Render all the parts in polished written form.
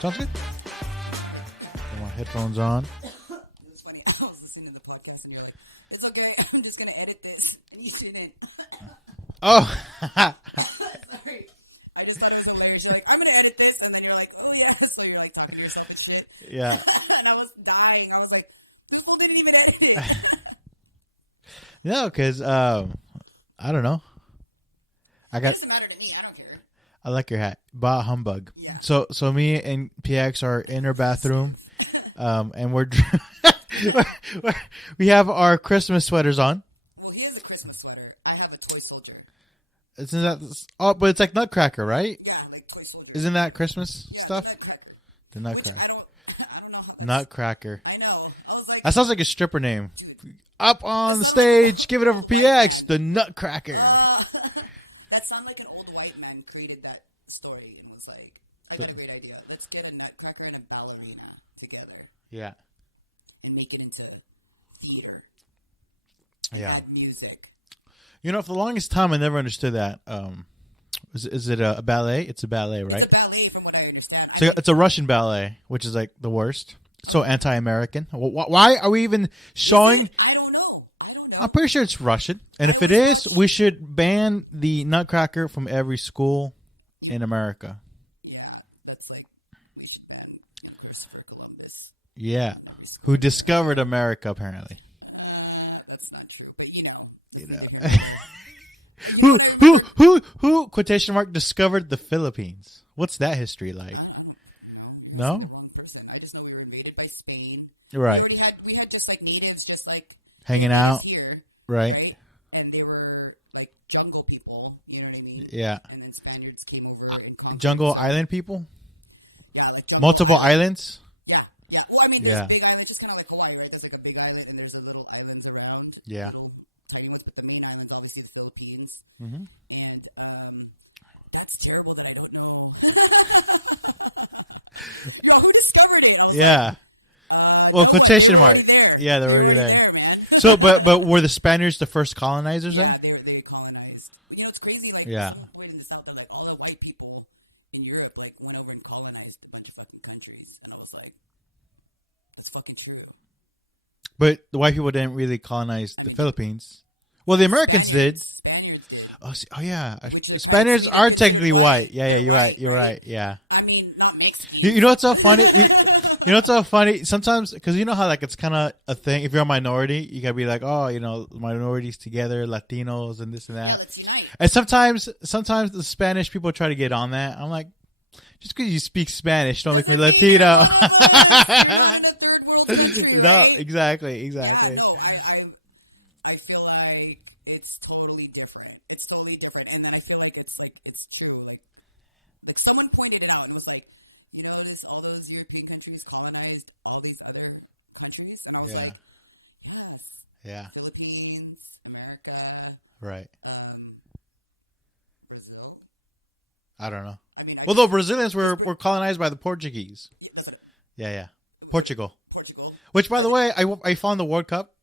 Sounds good. Got my headphones on. It was funny. I was listening to the podcast and you're like, it's okay. I'm just going to edit this. And you should have Oh. Sorry. I just thought it was hilarious. You're like, I'm going to edit this. And then you're like, oh, yeah. So you're like talking to yourself and shit. Yeah. And I was dying. I was like, this fool didn't even edit it. No, because, I don't know. It doesn't matter to me. I don't care. I like your hat. Bah humbug. Yeah. So me and PX are in our bathroom, and we have our Christmas sweaters on. Well, he has a Christmas sweater. I have a toy soldier. Isn't that? Oh, but it's like Nutcracker, right? Yeah, like toy soldier. Isn't that Christmas stuff? Nutcracker. The Nutcracker. I don't know how Nutcracker. I know. I was like, That sounds like a stripper name. Up on the stage, give it over PX, the Nutcracker. that sounded like an old white man created that story and was like, I got a great idea. Let's get a Nutcracker and a ballerina together Yeah. and make it into theater. Yeah. And music. You know, for the longest time, I never understood that. Is it a ballet? It's a ballet, right? It's a ballet from what I understand. So it's a Russian ballet, which is like the worst. So anti-American. Why are we even showing? I don't know. I'm pretty sure it's Russian. And if it is, we should ban the Nutcracker from every school in America. Yeah, that's like, we should ban Christopher Columbus. Yeah. Who discovered America, apparently. That's not true, but you know. Who, quotation mark, discovered the Philippines? What's that history like? No? I just know we were invaded by Spain. Right. We had just like natives just like Hanging out. here. Right. And they were like jungle people, you know what I mean? Yeah. And then Spaniards came over and conquered. Jungle island people? Yeah, like jungle. Multiple islands? Yeah. Well, I mean, Yeah. there's big islands, just kind of like Hawaii, right? There's like a big island and there's a little islands around. Yeah. Little tiny ones, but the main island's obviously the Philippines. Mm-hmm. And that's terrible that I don't know. Yeah, who discovered it? Yeah. Well, quotation mark. Yeah, they're already there. So, but were the Spaniards the first colonizers then? They colonized. You know, it's crazy. Like, Yeah. someone pointed this out that like all the white people in Europe like went over and colonized a bunch of fucking countries. And I was like, it's fucking true. But the white people didn't really colonize the Philippines. Well, the Americans did. Spaniards did. Oh, yeah. Spaniards are technically white. Yeah, you're right. Yeah. I mean, not Mexican. You know what's so funny? You know what's so funny? Sometimes, because you know how like it's kind of a thing. If you're a minority, you gotta be like, oh, you know, minorities together, Latinos, and this and that. And sometimes the Spanish people try to get on that. I'm like, just because you speak Spanish, don't make me Latino. No, exactly. I feel like it's totally different. And then I feel like it's true. Like someone pointed it out and was like, you know, all those European countries colonized all these other countries. And I was like, yes. Yeah. Philippines, America, Right. Brazil. I don't know. I mean, Well, though Brazilians were colonized by the Portuguese. Yeah. Portugal. Which, by the way, I found the World Cup.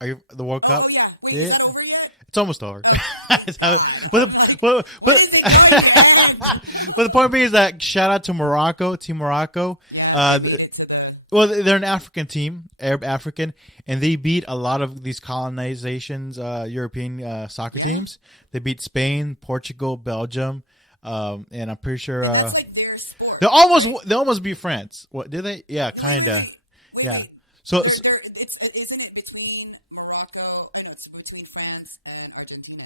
Are you the World Cup? Oh, yeah. Wait, Yeah. is that over yet? It's almost over. but the point being is that shout out to Morocco, Team Morocco. Well, they're an African team, Arab African, and they beat a lot of these colonizations, European soccer teams. They beat Spain, Portugal, Belgium, and I'm pretty sure That's like their sport. they almost beat France. What did they? Yeah, kinda. Yeah. So Isn't it between Morocco? I know it's between France and Argentina.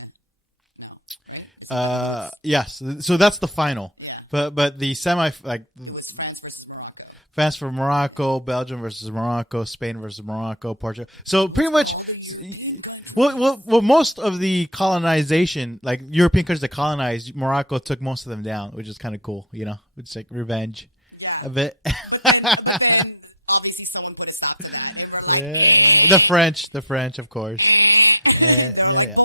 yes. So that's the final. But the semi It was France versus Morocco. France for Morocco, Belgium versus Morocco, Spain versus Morocco, Portugal. So pretty much, well, most of the colonization, like European countries that colonized, Morocco took most of them down, which is kind of cool, you know? It's like revenge a bit. But then obviously someone put a stop to that. And we're like, Yeah. The French, of course. Yeah.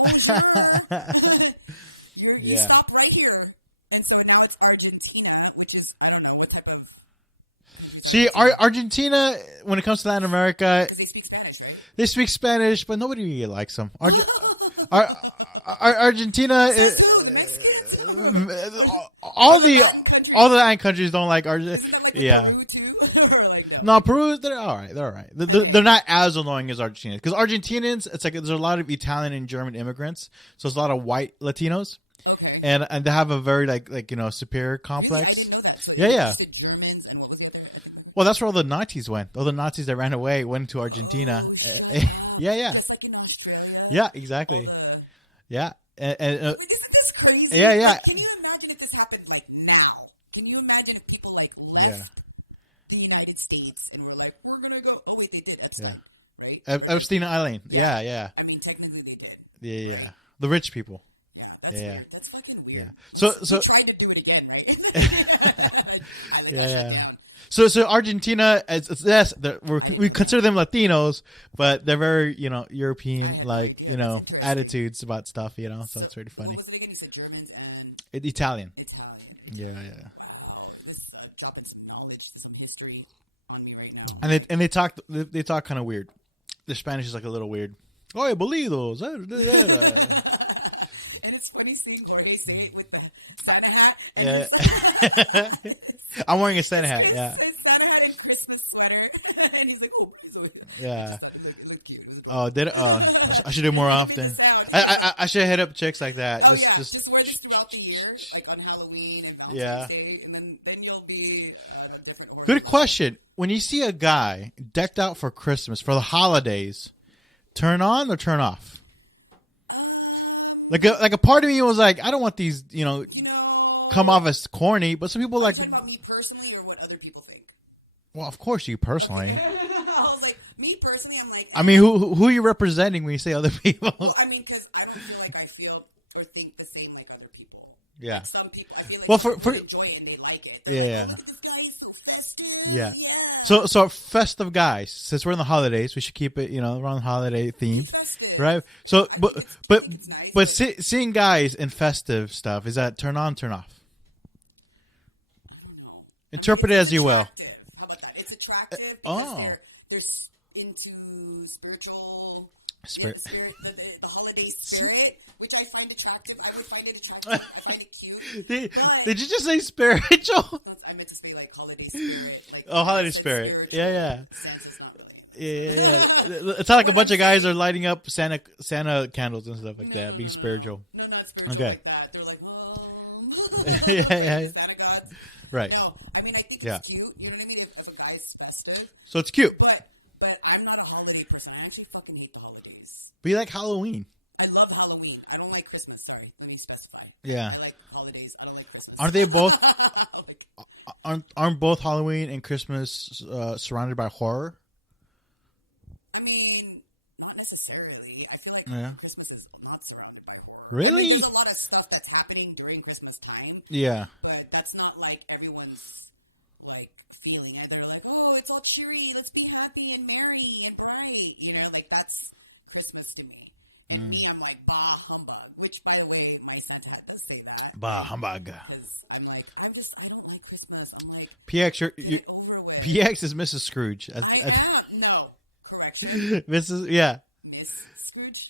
You stop right here. And so now it's Argentina, which is, I don't know what type of... See, Argentina, when it comes to Latin America, They speak Spanish, right? they speak Spanish, but nobody really likes them. Argentina, all the all the Latin countries don't like Argentina. Yeah. Peru too? Or like, No, Peru, they're all right. They're all right. They're not as annoying as Argentinians. Because Argentinians, it's like there's a lot of Italian and German immigrants. So there's a lot of white Latinos. And they have a very, like superior complex. Yeah. Well, that's where all the Nazis went. All the Nazis that ran away went to Argentina. Yeah. Yeah, exactly. Yeah. Isn't this crazy? Yeah. Can you imagine if this happened like now? Can you imagine if people like left the United States and were like, we're gonna go? Oh wait, they did. That's Yeah. right? Epstein Island. Yeah. I mean, technically they did. Yeah. The rich people. That's Yeah. weird. That's fucking weird. Yeah. So They tried to do it again, right? yeah. So Argentina, yes, we consider them Latinos, but they're very, European, like, attitudes about stuff, so it's really funny. What was it again? You said Germans and Italian. Italian. Yeah. This dropping some knowledge, some history on me right now. And they talk kind of weird. Their Spanish is like a little weird. Oh, bolidos. And it's funny seeing Jorge say it with the Santa hat. Yeah. I'm wearing a Santa hat. Yeah. Santa hat and Christmas sweater. And he's like, oh, Yeah. it looked cute. It looked cute. I should do more often. I should hit up chicks like that. Just Just wear this throughout the year, like on Halloween and Yeah. Valentine's Day, and then you'll be a different order. Good question. When you see a guy decked out for Christmas for the holidays, turn on or turn off? Like a part of me was like, I don't want these, come off as corny, but some people like. Talking about me personally or what other people think? Well, of course you personally. I was like, me personally, I'm like, I mean, who are you representing when you say other people? well, I mean, because I don't feel like I feel or think the same like other people. Yeah. Some people, I feel like Well, some for people enjoy it and they like it. Yeah. Like, this guy is so festive. Yeah. So festive guys. Since we're in the holidays, we should keep it, around holiday themed, right? So, but seeing guys in festive stuff, is that turn on, turn off? Interpret it as you will. How about that? It's attractive because Oh. they're into spiritual, Spirit. the holiday spirit, which I find attractive. I would find it attractive. I find it cute. Did you just say spiritual? I meant to say like holiday spirit. Like, Oh, holiday spirit. Yeah. sense is not really. Yeah. It's not like a bunch of guys are lighting up Santa candles and stuff like that, being spiritual. No, not spiritual Okay. like that. They're like, whoa. Yeah. Santa God. Right. No, I mean, I think Yeah. it's cute. You know what I mean? If a guy's festive. So it's cute. But I'm not a holiday person. I actually fucking hate the holidays. But you like Halloween. I love Halloween. I don't like Christmas. Sorry, let me specify. Yeah. I like holidays. I don't like Christmas. Aren't they both? Aren't both Halloween and Christmas surrounded by horror? I mean, not necessarily. I feel like Yeah. Christmas is not surrounded by horror. Really? I mean, there's a lot of stuff that's happening during Christmas time, Yeah. but that's not like everyone's like feeling. They're like, oh, it's all cheery. Let's be happy and merry and bright. You know, like that's Christmas to me. And me, I'm like, bah humbug. Which, by the way, my Santa hat does say that. Bah humbug. Because I'm like, I don't like Christmas. I'm like, PX, over with. PX is Mrs. Scrooge. No, correction. Mrs. Yeah.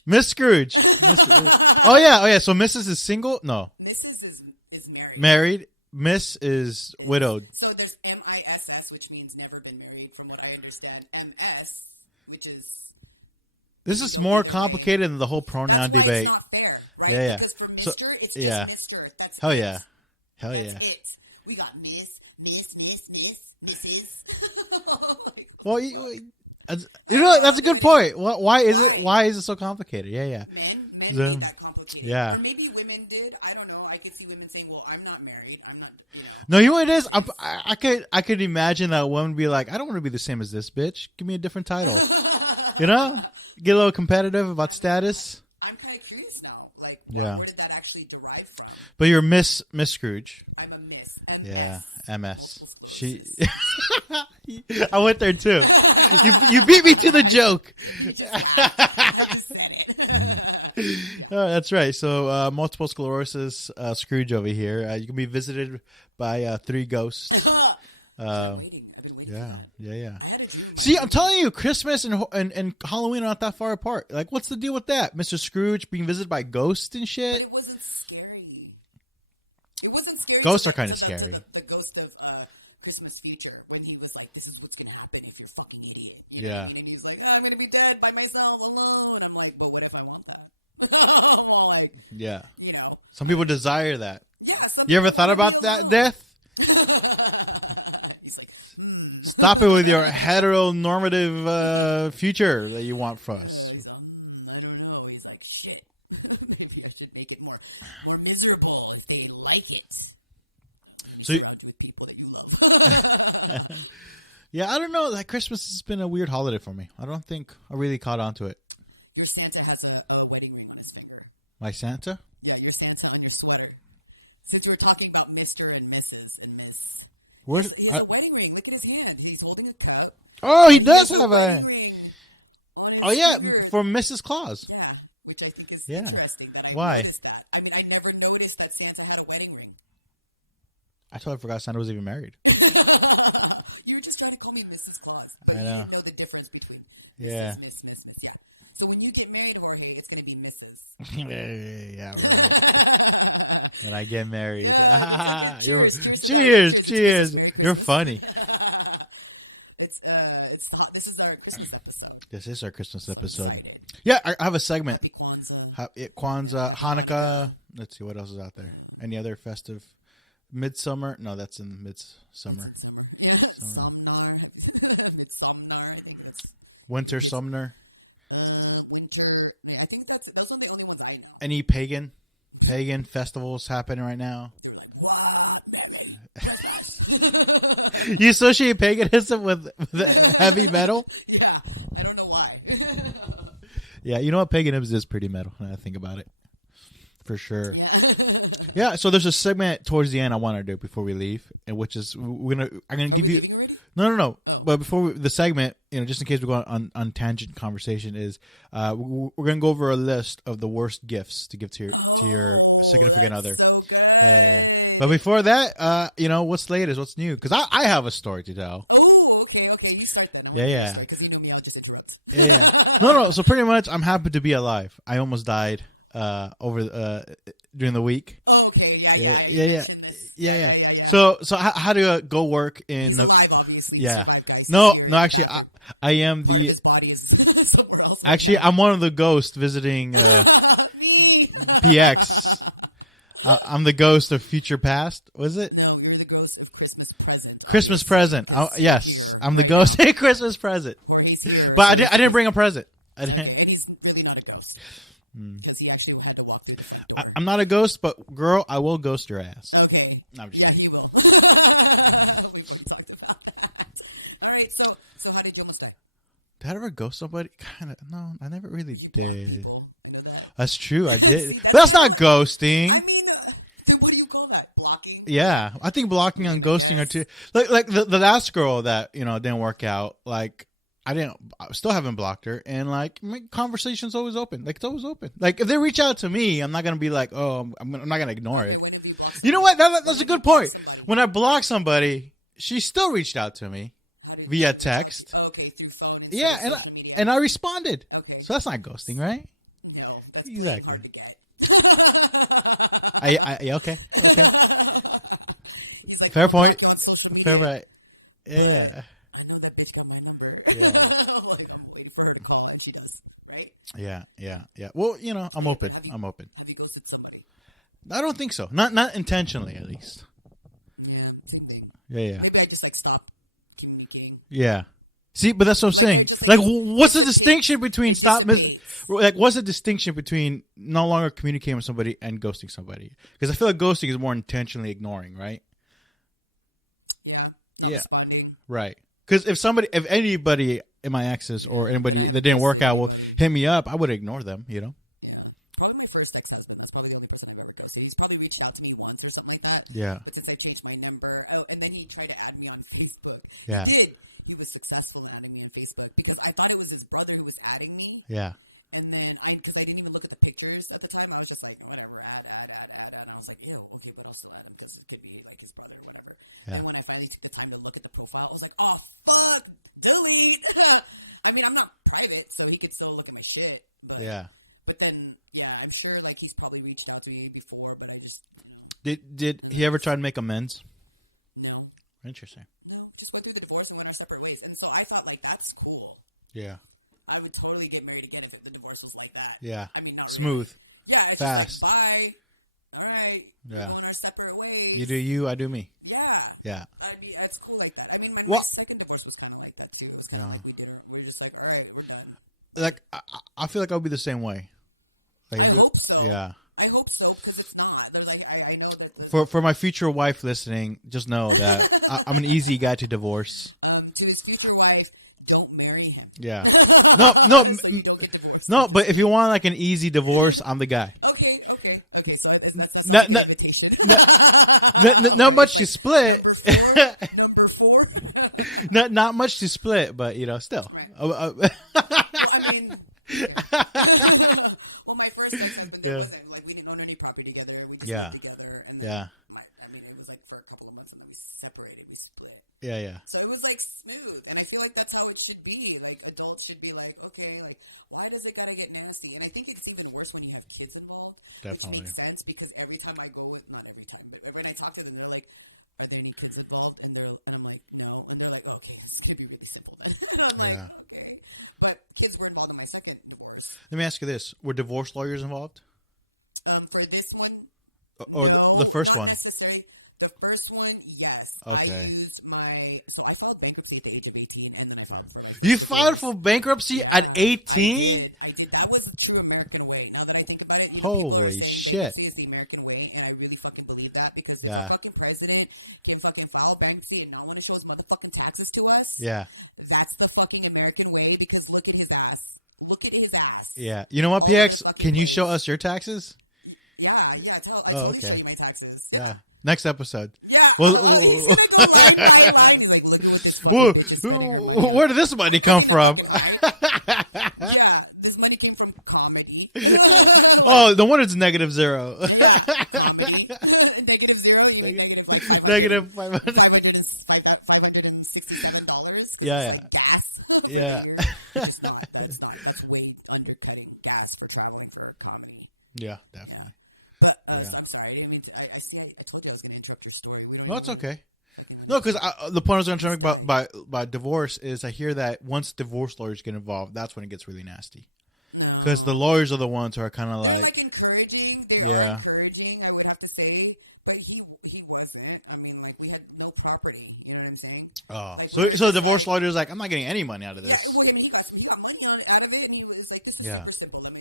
Miss Scrooge. Miss Scrooge. Oh yeah. So Mrs. is single? No. Mrs. is married. Married. Miss is widowed. So there's MISS, which means never been married, from what I understand. MS, which is... This is more complicated than the whole pronoun That's why debate. it's not fair, right? Yeah. Because for So, Mr., it's yeah. just Mr. That's Hell it. yeah. Hell yeah. That's it. We got Miss, Mrs. Well, that's a good point. Why is it so complicated? Yeah. Men made that complicated. Yeah. Or maybe women did. I don't know. I could see women saying, well, I'm not married. I'm not... No, you know what it is? I could imagine that woman be like, I don't want to be the same as this bitch. Give me a different title. Get a little competitive about status. I'm kind of curious now. Like, Yeah. where did that actually derive from? But you're Miss Scrooge. I'm a miss. Yeah, MS. She. I went there too. You beat me to the joke. Oh, that's right. So multiple sclerosis, Scrooge over here. You can be visited by 3 ghosts. Yeah. See, I'm telling you, Christmas and Halloween are not that far apart. Like, what's the deal with that, Mr. Scrooge being visited by ghosts and shit? It wasn't scary. It wasn't scary. Ghosts are kind of scary. The ghost of Christmas Future when he was like, "This is what's gonna happen if you're a fucking idiot." Yeah. And he's like, "No, I'm gonna be dead by myself alone." I'm like, "But what if I want that?" I'm like, Yeah. you know. Some people desire that. Yeah. You ever thought about that death? Stop it with your heteronormative future that you want for us. I don't know. He's like, shit. Maybe I should make it more miserable if they like it. So, yeah, I don't know. Like Christmas has been a weird holiday for me. I don't think I really caught on to it. Your Santa has a wedding ring on his finger. My Santa? Yeah, your Santa on your sweater. Since we're talking about Mr. and Mrs. and Miss. Where's? He has a wedding ring. Look at his hand. He's holding a cup. Oh, he does have a. Ring. Oh yeah, from Mrs. Claus. Yeah, which I think is Yeah. interesting. That I Why? noticed that. I mean, I never noticed that Santa had a wedding ring. I totally forgot Santa was even married. You were just trying to call me Mrs. Claus. But I you know. know the difference between Yeah. Miss. Yeah. So when you get married, Jorge, it's going to be Mrs. Yeah, right. When I get married. Cheers. You're funny. This is our Christmas episode. Yeah, I have a segment. Kwanzaa, Hanukkah. Let's see what else is out there. Any other festive? Midsummer? No, that's in midsummer. Summer. Winter, Sumner. Any pagan festivals happening right now? You associate paganism with heavy metal? Yeah, I don't know why. Yeah, you know what? Paganism is pretty metal when I think about it. For sure. Yeah, so there's a segment towards the end I want to do before we leave, and which is I'm gonna give you no. But before the segment, just in case we go on tangent conversation, is we're gonna go over a list of the worst gifts to give to your significant other. But before that, what's the latest? What's new? Because I have a story to tell. Oh, okay. You start Yeah. because you know me, I'll just interrupt. Yeah. No. So pretty much, I'm happy to be alive. I almost died during the week. Oh, okay. Yeah. So I had to go work in the. Yeah. No. Actually, I am the. Actually, I'm one of the ghosts visiting PX. I'm the ghost of future past. Was it? No, you're the ghost of Christmas present. Oh, yes, I'm the ghost of Christmas present. But I didn't bring a present. I didn't. I'm not a ghost, but girl, I will ghost your ass. Okay. No, I'm just kidding. All right, so how did you almost die? Did I ever ghost somebody? Kind of. No, I never really did. That's true, I did. But that's not ghosting. I mean, what do you call that? Blocking? Yeah, I think blocking and ghosting are two. Like the last girl that didn't work out. Like I still haven't blocked her, and like my conversation's always open. Like it's always open. Like if they reach out to me, I'm not gonna be like, oh, I'm not gonna ignore it. You know what? That's a good point. When I block somebody, she still reached out to me via text. Okay, through phone. Yeah, and I responded. Okay. So that's not ghosting, right? No, that's Exactly. hard to get. Okay. Fair point. Fair point. Yeah. I know that bitch got my number. Yeah. I'm waiting for her to call, and she does, right? Yeah. Well, I'm open. Have you ghosted somebody? I don't think so. Not intentionally, at least. Yeah, Yeah. I just stop communicating. Yeah. See, but that's what I'm saying. Like, what's the distinction between what's the distinction between no longer communicating with somebody and ghosting somebody? Because I feel like ghosting is more intentionally ignoring, right? Yeah. Responding. Right. Because if anybody in my exes or anybody that didn't work out will hit me up, I would ignore them, Yeah. One of my first ex-husbands was probably the only person I've ever known. So he's probably reached out to me once or something like that. Yeah. But since I changed my number, and then he tried to add me on Facebook. Yeah. He was successful in adding me on Facebook because I thought it was his brother who was adding me. Yeah. And then, because I didn't even look at the pictures at the time, I was just like, whatever, add. And I was like, yeah, okay, what else do I add? This could be like his brother or whatever. Yeah. And when I finally took the time to look at the profile, I was like, oh, fuck, delete. I mean, I'm not private, so he could still look at my shit. But, Yeah. But then, I'm sure like he's probably reached out to me before, but I just Did he ever try to make amends? no. Interesting. Just went through the divorce and went our separate ways. And so I thought, like, that's cool. Yeah. I would totally get married again if the divorce was like that. Yeah. I mean, Smooth. Yeah. Fast. Like, bye. All right. Yeah. Our separate ways. You do you, I do me. Yeah. Yeah. I mean, that's cool like that. I mean, my second divorce was kind of like that too. It was kind of like we're just like, all right, we're done. Like, I feel like I'll be the same way. Like, I hope so. Yeah. I hope so, because it's not. Like, I know that. For my future wife listening, just know that I'm an easy guy to divorce. To his future wife, don't marry him. Yeah. No. But if you want like an easy divorce, I'm the guy. Okay. So that's Not much to split. number 4. Not much to split, but still. I mean, well, my first husband, Yeah. like we didn't own any property together. We just Yeah. lived together, and Yeah. I mean, it was like for a couple of months, and then we separated, we split. Yeah. So it was like smooth, and I feel like that's how it should be. Like adults should be like, okay, like why does it gotta get nasty? And I think it's even worse when you have kids involved. Definitely. Which makes sense because every time I go with, not every time, but when I talk to them, they're like, are there any kids involved? And I'm like, no. And they're like, okay, this could be really simple. And I'm Yeah. like, okay. But kids were involved in my second divorce. Let me ask you this: were divorce lawyers involved, For this one, or no, the first not one? necessarily. The first one, yes. Okay. So I filed bankruptcy at the age of 18. And then I filed for You filed for bankruptcy at 18? I did. That was the true American way. Now that I think about it, Holy shit! bankruptcy is the American way, and I really fucking believe that because Yeah. the fucking president can fucking file bankruptcy and no one shows motherfucking taxes to us. Yeah. That's the fucking American way because look at his ass. Look at his ass. Yeah. You know what, PX? Can you show us your taxes? Yeah. Oh, okay. My taxes. Yeah. Next episode. Yeah. Well, Like, where did this money come from? yeah, this money came from comedy. Oh, no wonder it's negative 0. Negative 0. Negative 500. $567. Yeah. That's way undercutting gas for traveling for comedy. Yeah, definitely. Yeah. I'm sorry. I told you I was going to interrupt your story. No, it's okay. No, because the point I was going to make about divorce is I hear that once divorce lawyers get involved, that's when it gets really nasty. Because the lawyers are the ones who are kind of like, encouraging. Yeah. Encouraging, I would have to say, but he wasn't. I mean, like we had no property. You know what I'm saying? so the divorce lawyer is like, I'm not getting any money out of this. Well, he got money out of it, and he was like, "This is Yeah. super simple. Let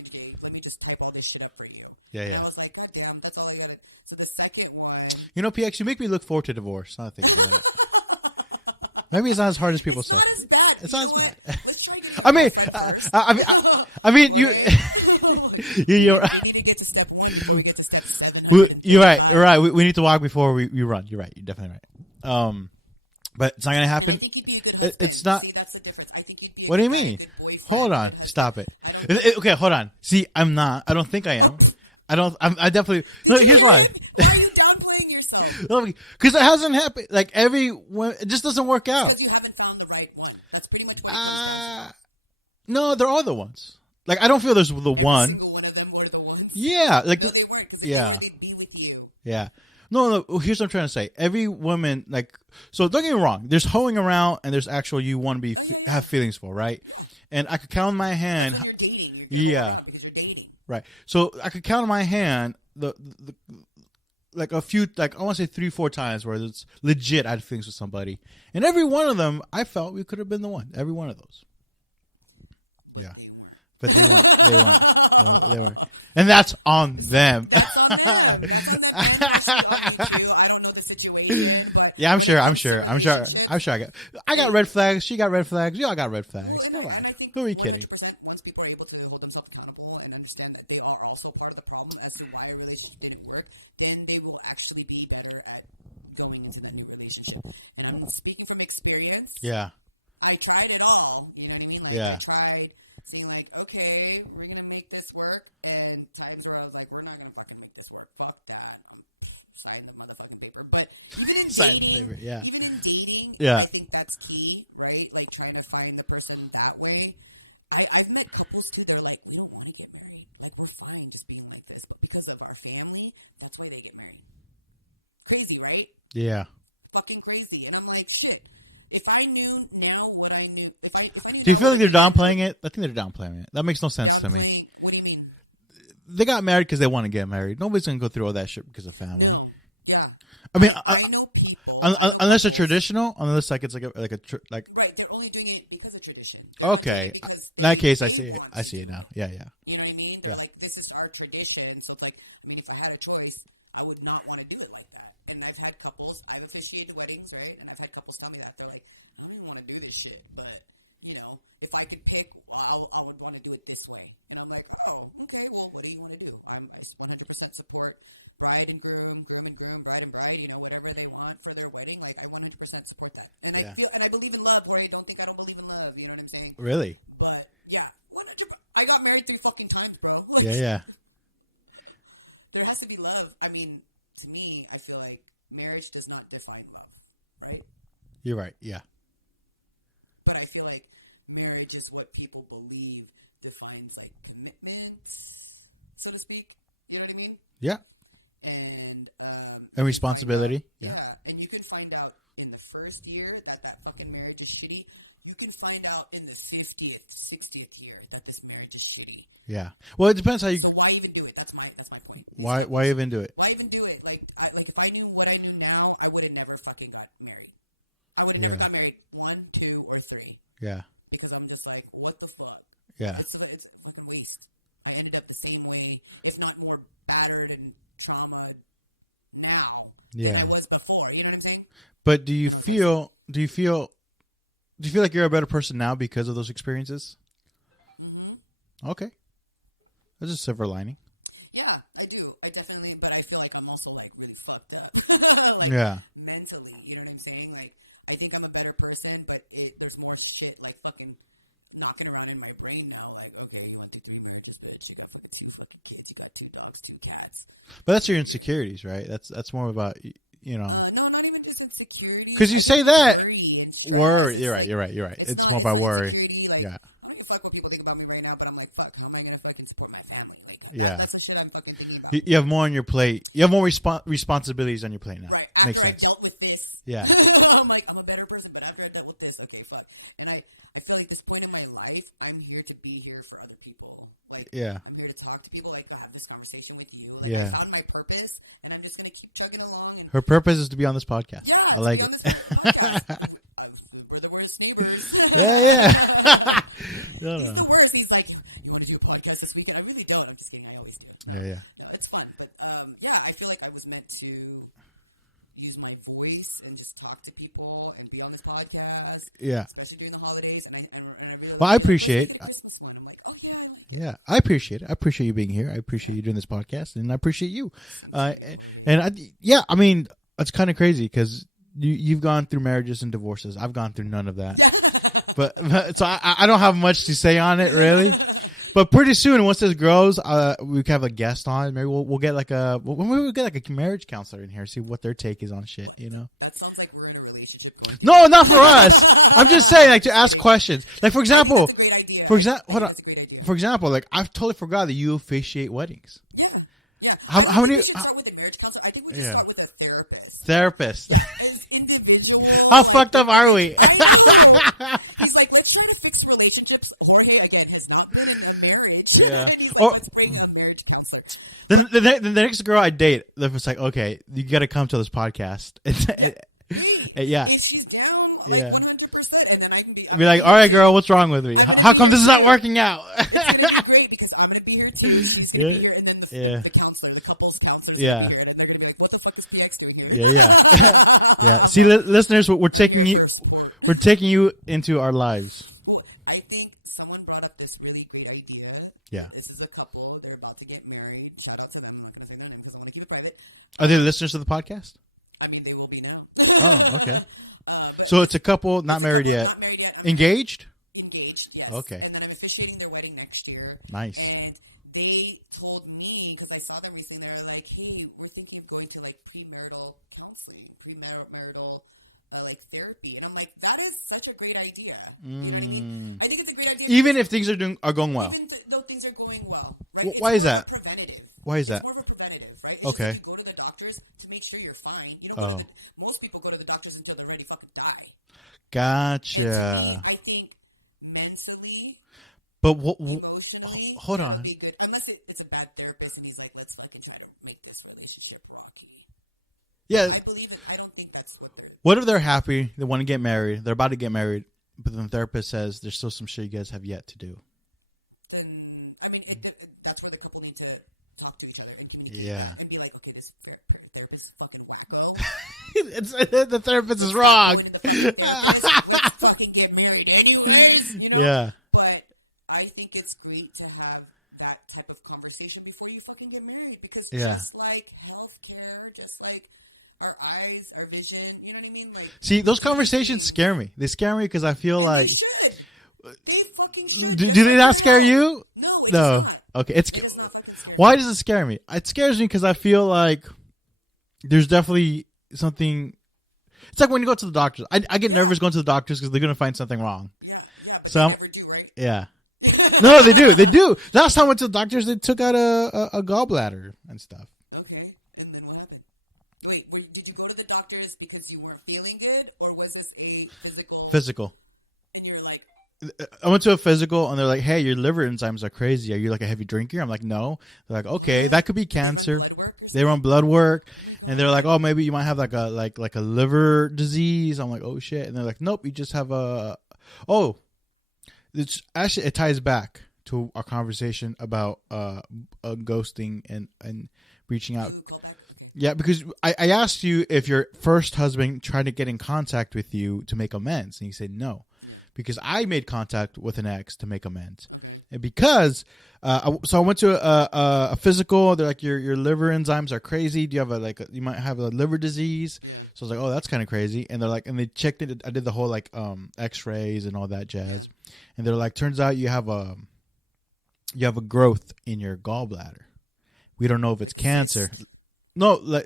me just type all this shit up for you." Yeah. And I was like, "God damn, that's all I got." So the second one. You know, PX, you make me look forward to divorce. Now that I think about it. Maybe it's not as hard as people say. It's not as bad. I mean, you're you're right. You're right. We need to walk before we run. You're right. You're definitely right. But it's not gonna happen. It's not. What do you mean? Hold on. Stop it. Okay, hold on. See, I'm not. I don't think I am. I definitely. No, here's why. Because it hasn't happened. Like it just doesn't work out. No, they're all the ones. Like I don't feel there's the one. Yeah, like yeah. No. Here's what I'm trying to say. Every woman, like, so don't get me wrong. There's hoeing around, and there's actual you want to be have feelings for, right? And I could count on my hand. Yeah. Right. So I could count on my hand the like a few, like I want to say 3-4 times where it's legit I had feelings with somebody, and every one of them I felt we could have been the one. Every one of those. Yeah. But they weren't. And that's on them. Yeah, I'm sure. I got red flags. She got red flags. We all got red flags. Come on. Who are you kidding? Once people are able to hold themselves accountable and understand that they are also part of the problem as to why a relationship didn't work, then they will actually be better at going into that new relationship. And I'm speaking from experience. Yeah. I tried it all. You know what I mean? Yeah. I tried saying like, okay, we're gonna make this work, and times where I was like, we're not gonna fucking make this work. Fuck that. Sign the motherfucking paper. But Sign the paper. Yeah. even dating, Yeah. I think that's key, right? Like trying to find the person that way. I've met couples too that are like, we don't want to get married. Like we're fine just being like this, but because of our family, that's why they get married. Crazy, right? Yeah. Fucking crazy. And I'm Do you feel like they're downplaying it? I think they're downplaying it. That makes no sense to me. What do you mean? They got married because they want to get married. Nobody's gonna go through all that shit because of family. Yeah. I mean, I know people. unless they're traditional, unless like it's like Right, they're only doing it because of tradition. Okay, in that case, I see it. I see it now. Yeah. You know what I mean? Yeah. But, like, this is our tradition. So, like, I mean, if I had a choice, I would not want to do it like that. And I've had couples, I've officiated weddings, right? And I've had couples tell me that. They're like, I don't even want to do this shit. But, you know, if I could pick, I would want to do it this way. And I'm like, oh, okay, well, what do you want to do? I 100% support bride and groom, bride and bride, you know, whatever they want for their wedding. Like, I 100% support that. And, and I believe in love, right? Don't think I don't believe in love. You know what I'm saying? Really? But, yeah. I got married 3 fucking times, bro. Yeah. There has to be love. I mean, to me, I feel like marriage does not define love, right? You're right. Yeah. But I feel like marriage is what people believe defines, like, commitments, so to speak. You know what I mean? Yeah. And responsibility. Yeah. And you can find out in the first year that fucking marriage is shitty. You can find out in the 50th, 60th year that this marriage is shitty. Yeah. Well, it depends how you. So why even do it? That's my point. Why even do it? Why even do it? Like if I knew what I do now, I would have never fucking got married. I would have never got married 1, 2, or 3. Yeah. Because I'm just like, what the fuck? Yeah. It's a fucking waste. I ended up the same way, if not more battered and trauma now than I was before. You know what I'm saying? But do you feel like you're a better person now because of those experiences? Mm-hmm. Okay. That's a silver lining. Yeah, I do. I definitely, but I feel like I'm also like really fucked up. Yeah. Mentally, you know what I'm saying? Like, I think I'm a better person, but there's more shit like fucking knocking around in my brain now. I'm like, okay, you want to do marriages, bitch. You got fucking 2 fucking kids. You got 2 dogs, 2 cats. But that's your insecurities, right? That's more about, you know. No, not even just insecurity. Because you say that. Worry. You're right. It's more about worry. Like, yeah. I mean, fuck what people think about me right now, but I'm like, fuck, how am I going to fucking support my family right now? Yeah. That's the shit I'm fucking thinking about. You have more on your plate. You have more responsibilities on your plate now. Right. Makes After sense. I dealt with this, Yeah. I'm like, I'm a better person, but after I dealt with this, okay, fuck. And I feel like this point in my life, I'm here to be here for other people. Like, Yeah. I'm here to talk to people, like, have this conversation with you. Like, Yeah. I found my purpose, and I'm just going to keep chugging along. And Her purpose is to be on this podcast. yeah, I like it. We're the worst neighbors. Yeah. No. The worst. He's like, you want to do a podcast this weekend? I really don't. I'm just kidding. I always do. Yeah. It's fun. But, yeah, I feel like I was meant to use my voice and just talk to people and be on this podcast. Yeah. Especially during the holidays. And I really Well, I appreciate. I'm like, oh, yeah. Yeah, I appreciate it. I appreciate you being here. I appreciate you doing this podcast, and I appreciate you. I mean, it's kind of crazy because you've gone through marriages and divorces. I've gone through none of that. but so I don't have much to say on it really. But pretty soon, once this grows, we can have a guest on. Maybe we'll get like we'll get like a marriage counselor in here, see what their take is on shit. You know. That sounds like we're in a relationship. No, not for us. I'm just saying, like, to ask questions. Like, for example, hold on. For example, like, I've totally forgot that you officiate weddings. Yeah. How many? I think we should start with a Therapist. individual. How fucked up are we? He's like, let's try to fix relationships. Jorge, again, has not been in marriage. Yeah. He's like, let's bring on marriage counselor. The next girl I date, they're just like, okay, you got to come to this podcast. Yeah. She's down, like, Yeah. 100%. And then I can Be like, all right, girl, what's wrong with me? How come this is not working out? great because I'm going to be here too. She's going to be here. And then the counselor, the couples counselor. Yeah. And they're going to be like, what the fuck is PX doing here? Yeah. Yeah. See, listeners, we're taking you into our lives. I think someone brought up this really great idea. Yeah. This is a couple. They're about to get married. Shout out to them. I'm not going to say their names. I want to keep it quiet. Are they listeners of the podcast? I mean, they will be now. Oh, okay. So it's a couple, not married yet. Not married yet. Engaged? Engaged, yes. Okay. And then I'm officiating their wedding next year. Nice. And they told me, because I saw them recently, they were like, hey, we're thinking of going to like premarital counseling, premarital like therapy. And I'm like, that is such a great idea. You know what I mean? I think it's a great idea. Even if things are going well. Even though things are going well. Right? Why is that? Preventative. Why is that? It's more of a preventative, right? Okay. You go to the doctors to make sure you're fine. You don't most people go to the doctors until they're ready to fucking die. Gotcha. I think mental But Emotionally, hold it on. would be good. Unless it's a bad therapist and he's like, let's fucking try to make this relationship rocky. Yeah. I believe it. I don't think that's what they're. What if they're happy? They want to get married. They're about to get married, but then the therapist says there's still some shit you guys have yet to do. Then, I mean, that's where the couple need to talk to each other and communicate. Yeah. And be like, okay, this therapist is fucking wacko. The therapist is wrong. Let's fucking get married anyways. You know? Yeah. But I think it's great to have that type of conversation before you fucking get married because just like healthcare, just like our eyes, our vision, you know what I mean? Like, See, those conversations scare me. They scare me because I feel like. they should. They fucking should. Do they not scare you? No. No. Okay. Why does it scare me? It scares me because I feel like there's definitely something. It's like when you go to the doctors. I get nervous going to the doctors because they're going to find something wrong. Yeah. So I'm, Never do, right? yeah. No, they do. They do. Last time I went to the doctors, they took out a gallbladder and stuff. Okay. And then what happened? Wait, did you go to the doctors because you weren't feeling good, or was this a physical? Physical. And you're like, I went to a physical and they're like, hey, your liver enzymes are crazy. Are you like a heavy drinker? I'm like, no. They're like, okay, that could be cancer. They run blood work and they're like, oh, maybe you might have like a liver disease. I'm like, oh shit. And they're like, nope, you just have it's actually, it ties back to our conversation about ghosting and reaching out. Yeah, because I asked you if your first husband tried to get in contact with you to make amends, and you said no, because I made contact with an ex to make amends, and because so I went to a physical. They're like, your liver enzymes are crazy. Do you have you might have a liver disease? So I was like, oh, that's kind of crazy. And they're like, and they checked it. I did the whole X-rays and all that jazz, and they're like, turns out you have a growth in your gallbladder. We don't know if it's cancer. No, not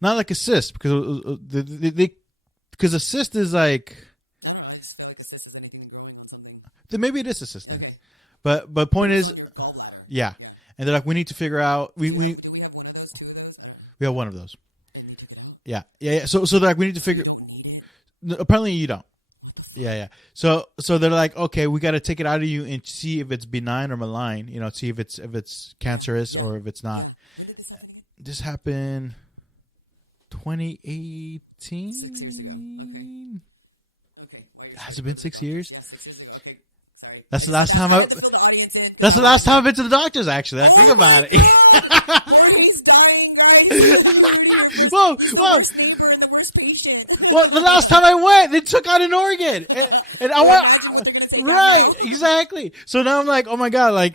like a cyst because because a cyst is like. I don't know, I just feel like this is anything growing on something. Then maybe it is a cyst then. But point is, yeah, and they're like, we need to figure out we have one of those. Yeah. So they're like, we need to figure. Apparently you don't. Yeah. So they're like, okay, we got to take it out of you and see if it's benign or malign. You know, see if it's cancerous or if it's not. This happened 2018. Has it been 6 years? That's the last time That's the last time I've been to the doctors. Actually, think about it. Whoa. Well, the last time I went, they took out an organ, and I went right, exactly. So now I'm like, oh my god,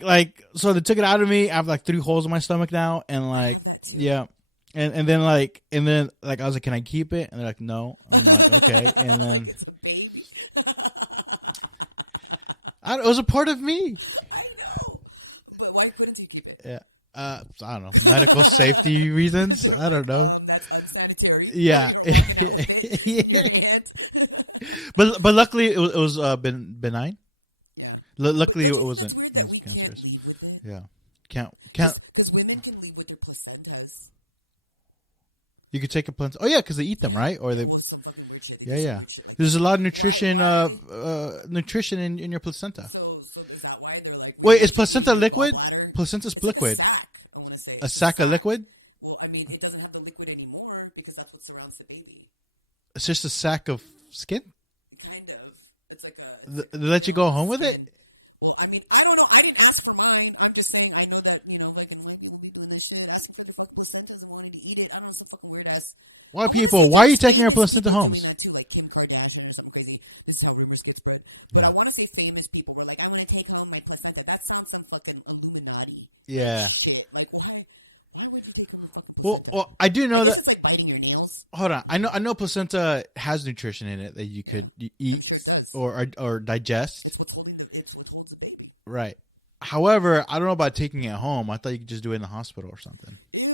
so they took it out of me. I have 3 holes in my stomach now, and yeah, and then I was like, can I keep it? And they're like, no. I'm like, okay, and then it was a part of me. Why couldn't you keep it? Yeah, I don't know, medical safety reasons. I don't know. Yeah. But luckily it was benign. Luckily it wasn't cancerous. Yeah. Can't. Because women can leave with their placentas. You could take a placenta. Oh yeah, because they eat them, right? Or they. Yeah. There's a lot of nutrition in your placenta. So is that why they're like? Wait, is placenta liquid? Placenta's liquid. A sack of liquid? Well, I mean, it doesn't have the liquid anymore because that's what surrounds the baby. It's just a sack of skin? Kind of. It's like a. They let you go home with it? Well, I mean, I don't know. I didn't ask for mine. I'm just saying. I know that people in this shit asking for the fucking placentas and wanting to eat it. I don't know, some fucking weird ass. Why people? Why are you taking your placenta homes? Like Kim Kardashian or something crazy. This is how rumors get spread. Yeah. I want to say famous people were like, I'm gonna take home my placenta. That sounds some fucking Illuminati. Yeah. Shit. Like, why would you take home a fucking placenta? Well, I do know that. It's like biting your nails. Hold on, I know placenta has nutrition in it that you could eat or digest. It's what holds the baby. Right. However, I don't know about taking it home. I thought you could just do it in the hospital or something. Ew.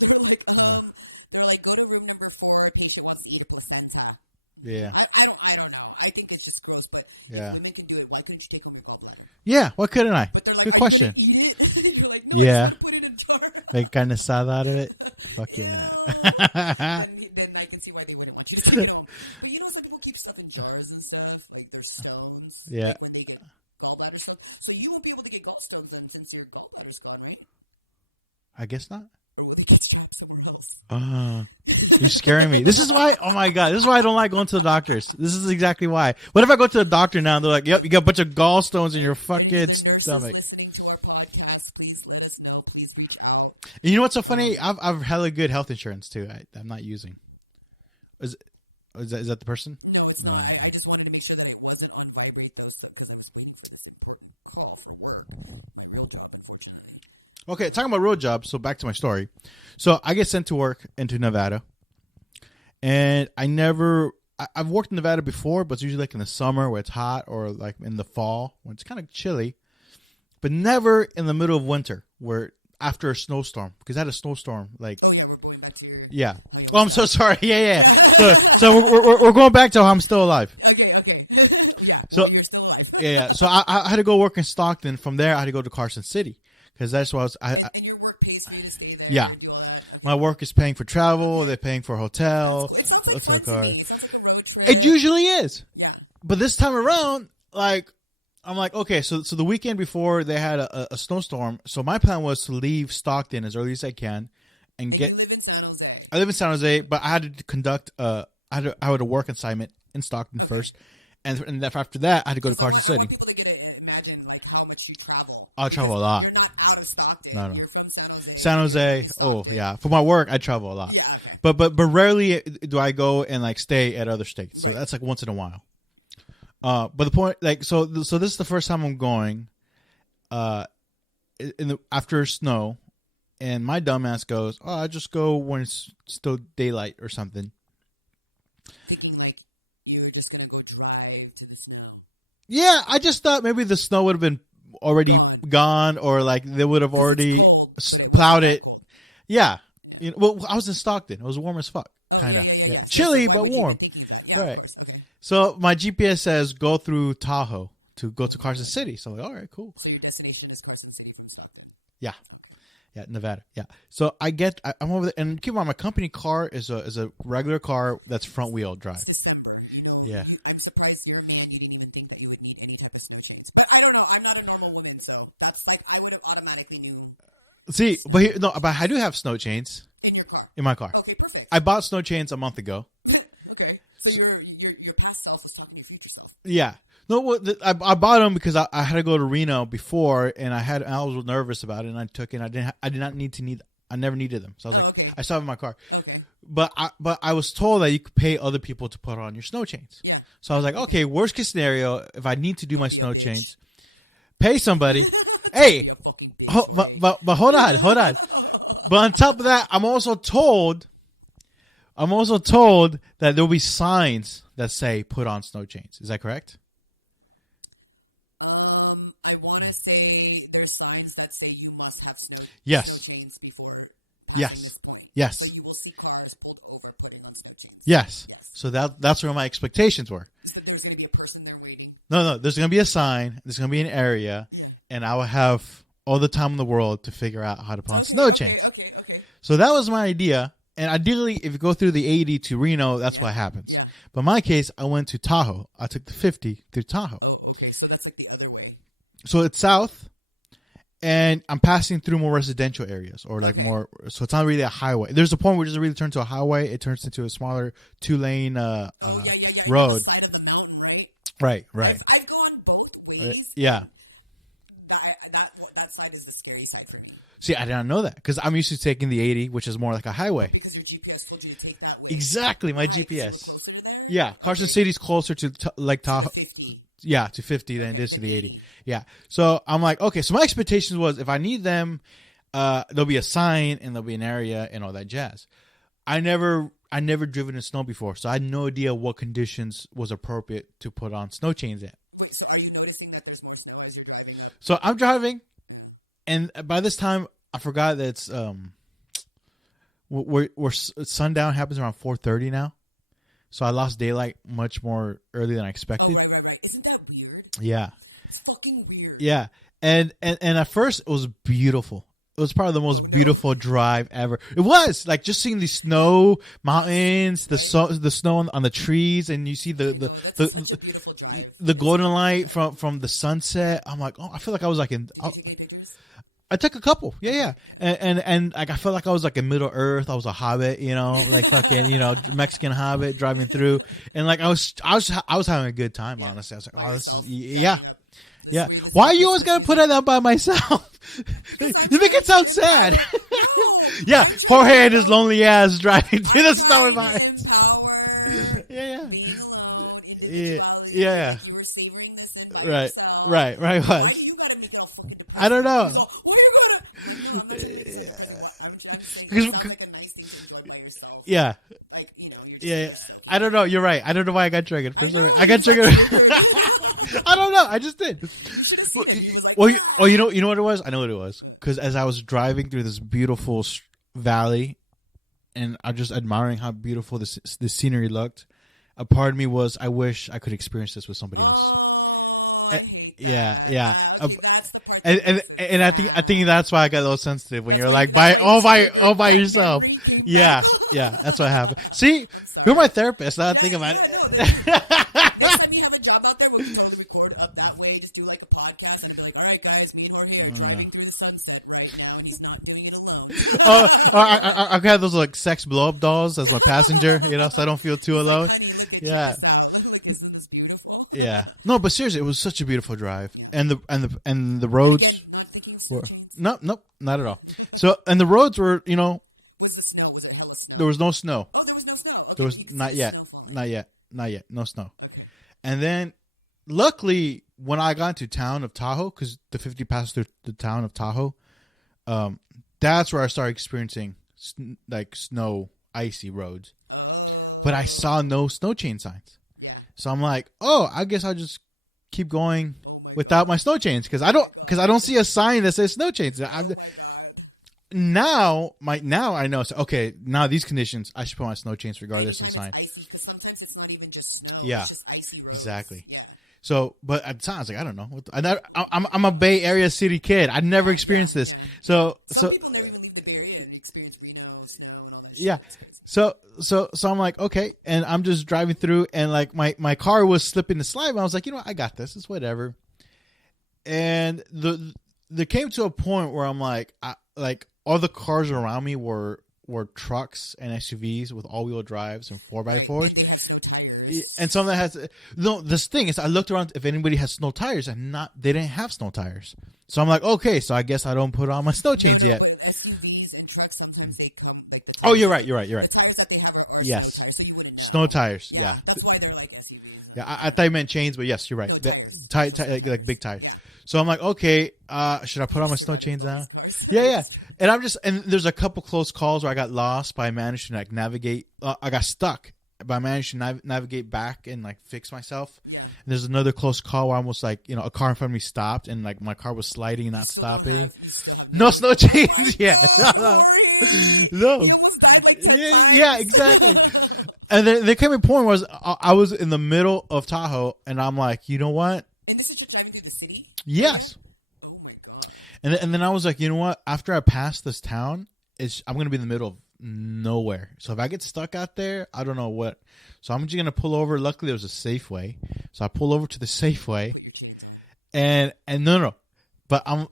They're like, go to room number 4. A patient wants to eat a placenta. Yeah. I don't know. I think it's just gross, but Yeah. women can do it. Why couldn't you take home your gallbladder? Yeah. Why couldn't I? Good question. You're like, no, Yeah. put it in a jar. Make kind of sad out of it. Fuck yeah. Then I can see why they wouldn't want you to take it home. But you know, some people keep stuff in jars and stuff, like their stones. Yeah. Like, where they get I guess not. We get strapped somewhere else. You're scaring me. This is why. Oh my god. This is why I don't like going to the doctors. This is exactly why. What if I go to the doctor now and they're like, "Yep, you got a bunch of gallstones in your fucking stomach." Listening to our podcast, please let us know. Please reach out. And you know what's so funny? I've hella good health insurance too. I'm not using. Is that the person? No, it's not. I just wanted to make sure that it wasn't on vibrate though, because I was waiting for this important call for work. A real job, unfortunately. Okay, talking about road jobs. So back to my story. So I get sent to work into Nevada, and I've worked in Nevada before, but it's usually like in the summer where it's hot, or like in the fall when it's kind of chilly, but never in the middle of winter where after a snowstorm, because I had a snowstorm like. Oh, yeah, we're going back to your... Yeah. Oh, I'm so sorry. Yeah. So we're going back to how I'm still alive. Okay. So You're still alive. yeah. So I had to go work in Stockton. From there, I had to go to Carson City because that's what And your work pays for you to stay there. Yeah. And do all that. My work is paying for travel. They're paying for hotel car. It usually is. Yeah. But this time around, like, I'm like, okay, so the weekend before they had a snowstorm. So my plan was to leave Stockton as early as I can and get. You live in San Jose. I live in San Jose, but I had to conduct I had a work assignment in Stockton first, and after that I had to go to Carson City. People to imagine like how much you travel. I travel a lot. You're not out of Stockton. No. You're from San Jose. San Jose. Oh yeah, for my work I travel a lot, but rarely do I go and like stay at other states. So that's like once in a while. But the point, like, so this is the first time I'm going, after snow, and my dumbass goes, "Oh, I just go when it's still daylight or something." Thinking like you were just gonna go drive to the snow. Yeah, I just thought maybe the snow would have been already gone, or like they would have already plowed it. Yeah, well, I was in Stockton. It was warm as fuck, kind of. Yeah. Chilly but warm. Right. So my GPS says go through Tahoe to go to Carson City. So I'm like, all right, cool. So your destination is Carson City from Stockton. Yeah, Nevada. Yeah. So I'm over there, and keep in mind, my company car is a regular car that's front wheel drive. December. Yeah. I'm surprised you didn't even think that you would need any type of snow chains. But I don't know. I'm not a normal woman, so that's like I would have automatically knew See, but I do have snow chains in your car. in my car. Okay, perfect. I bought snow chains a month ago. Okay. So your past self is talking to your future self. Yeah. No, I bought them because I had to go to Reno before, and I was nervous about it, and I took it. I never needed them, so I was like, Okay. I still have in my car. Okay. But I was told that you could pay other people to put on your snow chains. Yeah. So I was like, okay, worst case scenario, if I need to do my snow chains, pay somebody. Hey, but hold on. But on top of that, I'm also told that there'll be signs that say "put on snow chains." Is that correct? I want to say there's signs that say you must have snow Yes. chains before. Yes. this point. Yes. So you will see cars pulled over putting on snow chains. Yes. So that's where my expectations were. So there's going to be a person there waiting. No. There's going to be a sign. There's going to be an area, and I will have all the time in the world to figure out how to put on snow chains. Okay. So that was my idea. And ideally, if you go through the 80 to Reno, that's what happens. But in my case, I went to Tahoe. I took the 50 through Tahoe. Okay, so that's like the other way. So it's south, and I'm passing through more residential areas, or like more. So it's not really a highway. There's a point where it doesn't really turn to a highway. It turns into a smaller 2-lane road. Side of the mountain, right? Right. I've gone both ways. Yeah. That side is the scary side for me. See, I didn't know that because I'm used to taking the 80, which is more like a highway. Because your GPS told you to take that way. Exactly, my GPS. Closer to there? Yeah, Carson City's closer to like Tahoe. 50. Yeah, to 50 than it is to the 80. Yeah. So I'm like, okay. So my expectations was if I need them, there'll be a sign and there'll be an area and all that jazz. I never driven in snow before, so I had no idea what conditions was appropriate to put on snow chains in. So are you noticing that there's more snow as you're driving? So I'm driving, and by this time I forgot that it's where sundown happens around 4:30 now. So I lost daylight much more early than I expected. Right. Isn't that weird? Yeah. It's fucking weird. Yeah. And at first it was beautiful. It was probably the most beautiful drive ever. It was like just seeing the snow mountains, the snow on the trees, and you see the golden light from the sunset. I'm like, oh, I feel like I was like in. I took a couple. Yeah. And like I felt like I was like in Middle Earth. I was a hobbit, like fucking, Mexican hobbit driving through. And like I was having a good time, honestly. I was like, oh, this is yeah. Why are you always gonna put it out by myself? You make it sound sad. Yeah, Jorge and his lonely ass driving through the snow and ice. Yeah. Right. What? I don't know. Yeah. I don't know. You're right. I don't know why I got triggered. For some reason. I got triggered. I don't know. I just did. Well, you know what it was? I know what it was. Because as I was driving through this beautiful valley, and I'm just admiring how beautiful this scenery looked, a part of me was, I wish I could experience this with somebody else. Yeah. And I think that's why I got a little sensitive when you're like by yourself. Yeah, that's what happened. See, you're my therapist. Now I think about it. Next time you have a job out there where you don't record up that way, just do like a podcast and be like, all right, guys, me and Jorge are driving through the sunset right now. He's not doing it alone. I have those like sex blow up dolls as my passenger, so I don't feel too alone. Yeah. Yeah. No, but seriously, it was such a beautiful drive, and the roads were nope, not at all. So, and the roads were, there was no snow. Oh, there was no snow. There was not yet, no snow. And then, luckily, when I got into town of Tahoe, because the 50 passed through the town of Tahoe, that's where I started experiencing snow, icy roads. But I saw no snow chain signs. So I'm like, oh, I guess I'll just keep going without my snow chains because I don't see a sign that says snow chains. Now I know. So, okay, now these conditions, I should put my snow chains regardless of the sign. Sometimes it's not even just snow. Yeah, it's just icy. Exactly. So, but at the time I was like, I don't know. I'm a Bay Area city kid. I'd never experienced this. So yeah. So I'm like, okay, and I'm just driving through, and like my car was slipping the slide, and I was like, I got this. It's whatever. And there came to a point where I'm like, all the cars around me were trucks and SUVs with all-wheel drives and 4x4s. And some that has this thing is I looked around if anybody has snow tires, and they didn't have snow tires. So I'm like, okay, so I guess I don't put on my snow chains yet. Oh, you're right. Yes, snow tires. Yeah, yeah. I thought you meant chains, but yes, you're right. Like big tires. So I'm like, okay, should I put on my snow chains now? Yeah. And there's a couple close calls where I got lost, but I managed to navigate. I got stuck, but I managed to navigate back and fix myself. And there's another close call where I almost a car in front of me stopped, and my car was sliding and not stopping. No snow chains yet. No. Yeah, exactly. And then there came a point where I was in the middle of Tahoe, and I'm like, you know what? And this is just driving through the city? Yes. Oh my God. And then I was like, you know what? After I pass this town, I'm going to be in the middle of nowhere. So if I get stuck out there, I don't know what. So I'm just going to pull over. Luckily, there was a Safeway. So I pull over to the Safeway. And no. But I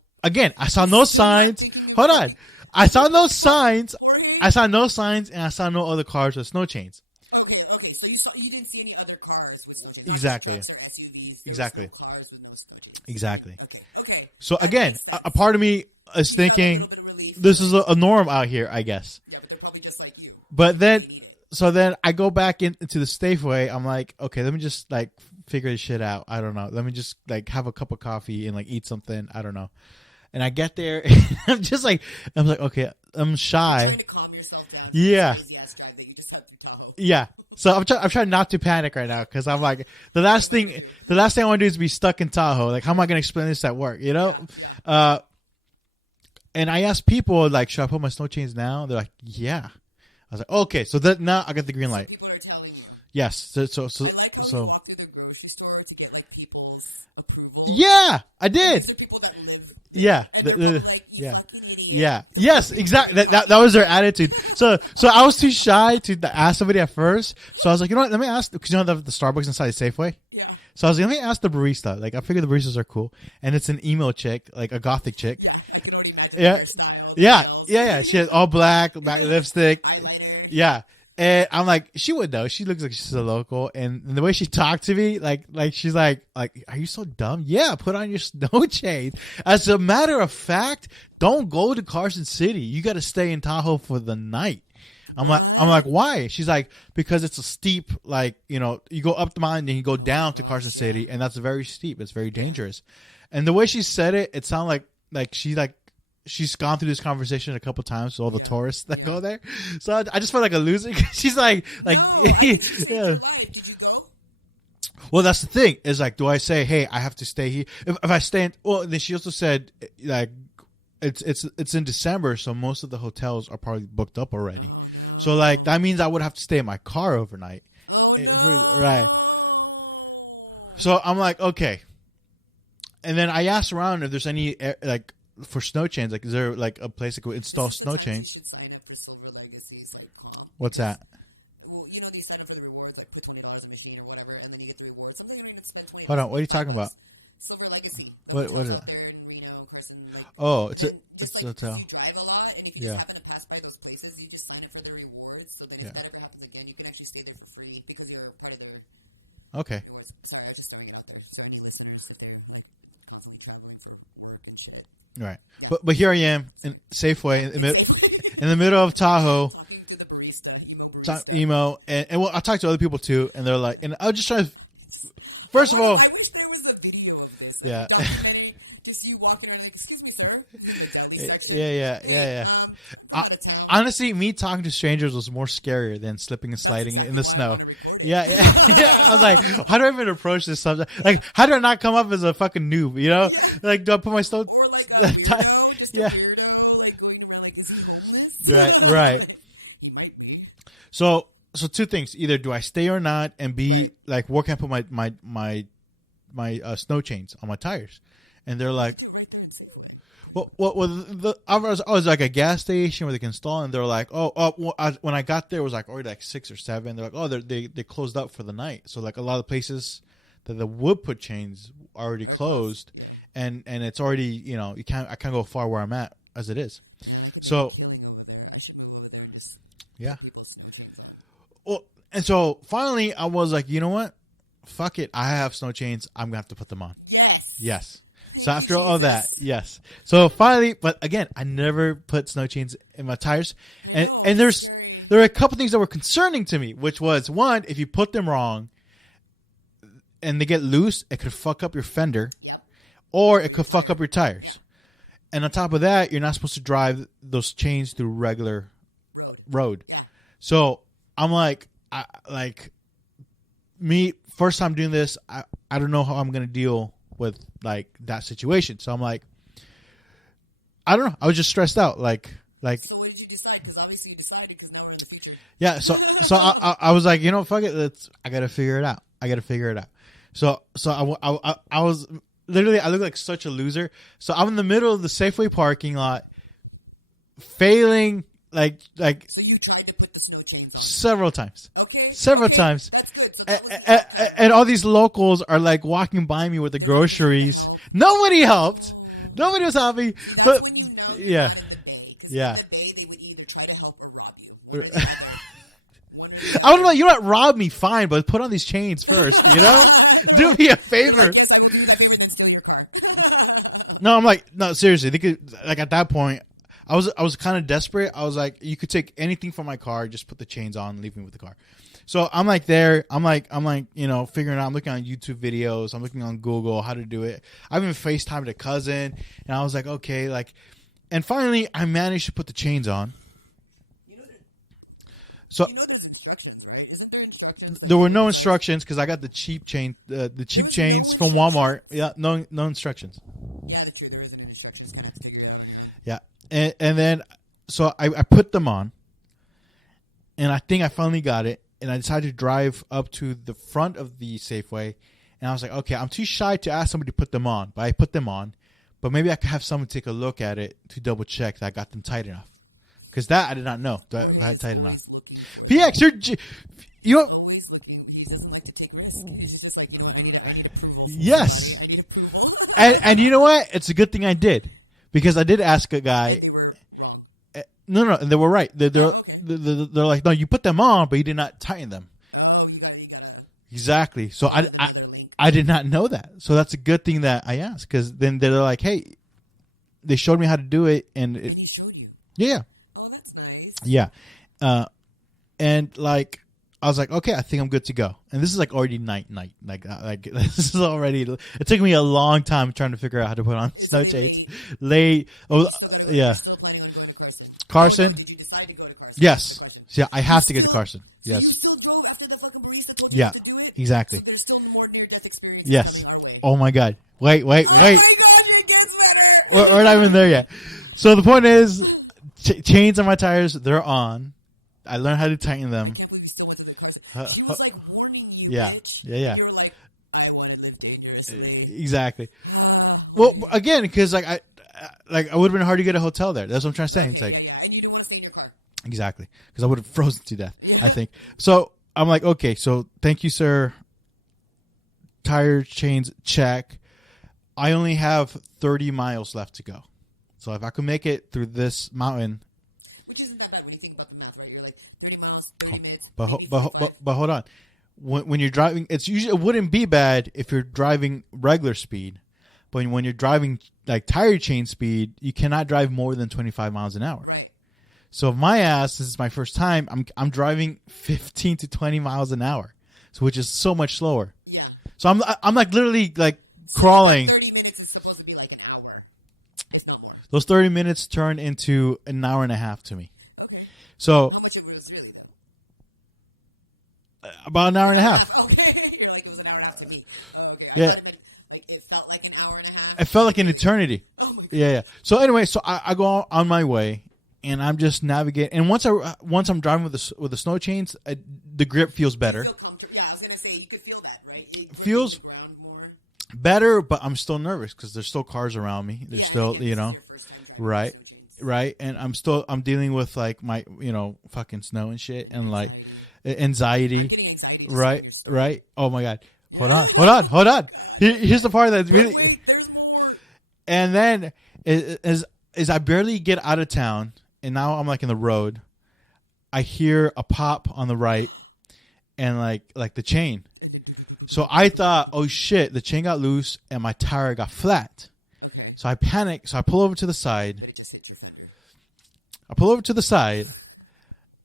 saw no signs. Hold on. I saw no signs. And I saw no other cars with snow chains. Okay. So you didn't see any other cars with snow chains? Exactly. Okay. So again, a part of me is thinking this is a norm out here, I guess. Yeah, but they're probably just like you. But then I go back into the Safeway. I'm like, okay, let me just figure this shit out. I don't know. Let me just have a cup of coffee and eat something. I don't know. And I get there, and I'm just okay, I'm shy. Trying to calm yourself down. Yeah. Yeah. So I'm trying not to panic right now because I'm like the last thing I want to do is be stuck in Tahoe. How am I going to explain this at work? And I asked people should I put my snow chains now? They're like, yeah. I was like, okay. So now I got the green light. People are telling you. Yes. So. Walk through the grocery store to get people's approval. Yeah, I did. The people that live. Yeah. Yeah. Yes, exactly. That was their attitude. So I was too shy to ask somebody at first. So I was like, you know what? Let me ask, because the Starbucks inside the Safeway. Yeah. So I was like, let me ask the barista. I figured the baristas are cool, and it's an emo chick, a gothic chick. Yeah, Yeah. She has all black lipstick. Yeah. And I'm like, she would know. She looks like she's a local, and the way she talked to me, like she's like, are you so dumb? Yeah, put on your snow chain. As a matter of fact, don't go to Carson City. You got to stay in Tahoe for the night. I'm like, why? She's like, because it's a steep, like, you go up the mountain and you go down to Carson City, and that's very steep. It's very dangerous. And the way she said it, it sounded like she's gone through this conversation a couple times with all the tourists that go there. So I just felt like a loser. She's like, yeah. Well, that's the thing. Is like, do I say, hey, I have to stay here? If I stay in, well, then she also said, like, it's in December, so most of the hotels are probably booked up already. So like, that means I would have to stay in my car overnight. Right. So I'm like, okay. And then I asked around if there's any, like, for snow chains, like, is there like a place that could install snow chains? What's that? Hold on, what are you talking about? What is that? Oh, it's a hotel. Yeah. Yeah. Okay. Right, but here I am in Safeway in the middle of Tahoe, emo, and well, I talked to other people too, and they're like, and I was just trying to. First of all, yeah, yeah. Honestly, me talking to strangers was more scarier than slipping and sliding in the snow. Yeah. I was like, how do I even approach this subject? Like, how do I not come up as a fucking noob? Like, do I put my stone? Yeah. Right. So two things: either do I stay or not, and B, like, where can I put my snow chains on my tires? And they're like, well, I was like a gas station where they can install, and they're like, when I got there, it was like already like 6 or 7. They're like, they closed up for the night. So like a lot of places that the would put chains already closed, and it's already, I can't go far where I'm at as it is. So yeah. Well, and so finally I was like, you know what? Fuck it. I have snow chains. I'm gonna have to put them on. Yes. So after all that, yes. So finally, but again, I never put snow chains in my tires, and there were a couple things that were concerning to me, which was, one, if you put them wrong and they get loose, it could fuck up your fender, or it could fuck up your tires. And on top of that, you're not supposed to drive those chains through regular road. So I'm like, first time doing this, I don't know how I'm gonna deal with like that situation. So I'm like, I don't know. I was just stressed out. Like. So what did you decide? Because obviously you decided, because now we're in the future. Yeah. So I was like, fuck it. I gotta figure it out. So I was literally, I look like such a loser. So I'm in the middle of the Safeway parking lot, failing like. So you tried to put the snow chains on several times. Okay. Several times. That's good. And all these locals are like walking by me with the groceries. Nobody helped. Nobody was helping. But yeah. I was like, you know what? Rob me, fine, but put on these chains first. Do me a favor. No, I'm like, no, seriously. They could, like, at that point, I was kind of desperate. I was like, you could take anything from my car, just put the chains on, and leave me with the car. So I'm like there. I'm like, figuring out. I'm looking on YouTube videos. I'm looking on Google how to do it. I even FaceTimed a cousin, and I was like, okay, like, and finally I managed to put the chains on. So there's instructions, right? Isn't there instructions? There were no instructions because I got the cheap chains from Walmart. Yeah, no instructions. Yeah, true. There isn't instructions. Yeah, and then so I put them on, and I think I finally got it. And I decided to drive up to the front of the Safeway, and I was like, okay, I'm too shy to ask somebody to put them on, but I put them on. But maybe I could have someone take a look at it to double check that I got them tight enough, because that I did not know that I had tight enough. PX, you. Yes, and you know what? It's a good thing I did, because I did ask a guy. They were wrong. No, they were right. They're like, no, you put them on, but you did not tighten them. Oh, you gotta. Exactly. So I did not know that. So that's a good thing that I asked, because then they're like, hey, they showed me how to do it, and And he showed you. yeah, Oh, that's nice. yeah, and like I was like, okay, I think I'm good to go. And this is like already night, like this is already. It took me a long time trying to figure out how to put on snow chains. Late, yeah, Still planning on going to Carson. Carson. Did you decide to go to Carson? Yes, yeah, I have to get to Carson. You Yes, still go after the fucking barista told you yeah, to do it? exactly. There's still more near death experience. Yes. All right. Oh my God. Wait. Oh my God, it gets better. We're not even there yet. So the point is, chains on my tires, they're on. I learned how to tighten them. I can't believe you still went to the Carson. She was like warning you, Yeah. bitch. Yeah. You were like, I want to live dangerous. Exactly. Well, again, because like I would have been hard to get a hotel there. That's what I'm trying to say. It's like, And you didn't want to stay in your car. exactly, because I would have frozen to death, I think. So I'm like, okay, so thank you, sir. Tire chains check. I only have 30 miles left to go. So if I could make it through this mountain, Which isn't that bad when you think about the math, right? You're like 30 miles, 30 minutes. but hold on. When you're driving, it wouldn't be bad if you're driving regular speed, but when you're driving like tire chain speed, you cannot drive more than 25 miles an hour. Right. So my ass, this is my first time. I'm driving 15 to 20 miles an hour, so which is so much slower. Yeah. So I'm like literally like crawling. 30 minutes is supposed to be like an hour. It's not more. Those 30 minutes turn into an hour and a half to me. Okay. So How much of it was really though? about an hour and a half. Okay. You're like, it was an hour and a half to me. Oh, okay. Yeah. I thought it meant, like, it felt like an hour and a half. It felt like an eternity. Yeah. So anyway, so I go on my way, and I'm just navigating. And once I'm driving with the snow chains, the grip feels better. Feel comfortable. Yeah, I was gonna say you could feel that, right? It Feels pushes you around more. better, but I'm still nervous because there's still cars around me. There's still, you know, right, and I'm dealing with like my, fucking snow and shit, and like anxiety, right. Oh my God, hold on. Here's the part that's really, and then is I barely get out of town, and now I'm like in the road. I hear a pop on the right, and like the chain. So I thought, oh shit, the chain got loose and my tire got flat. So I panic. So I pull over to the side.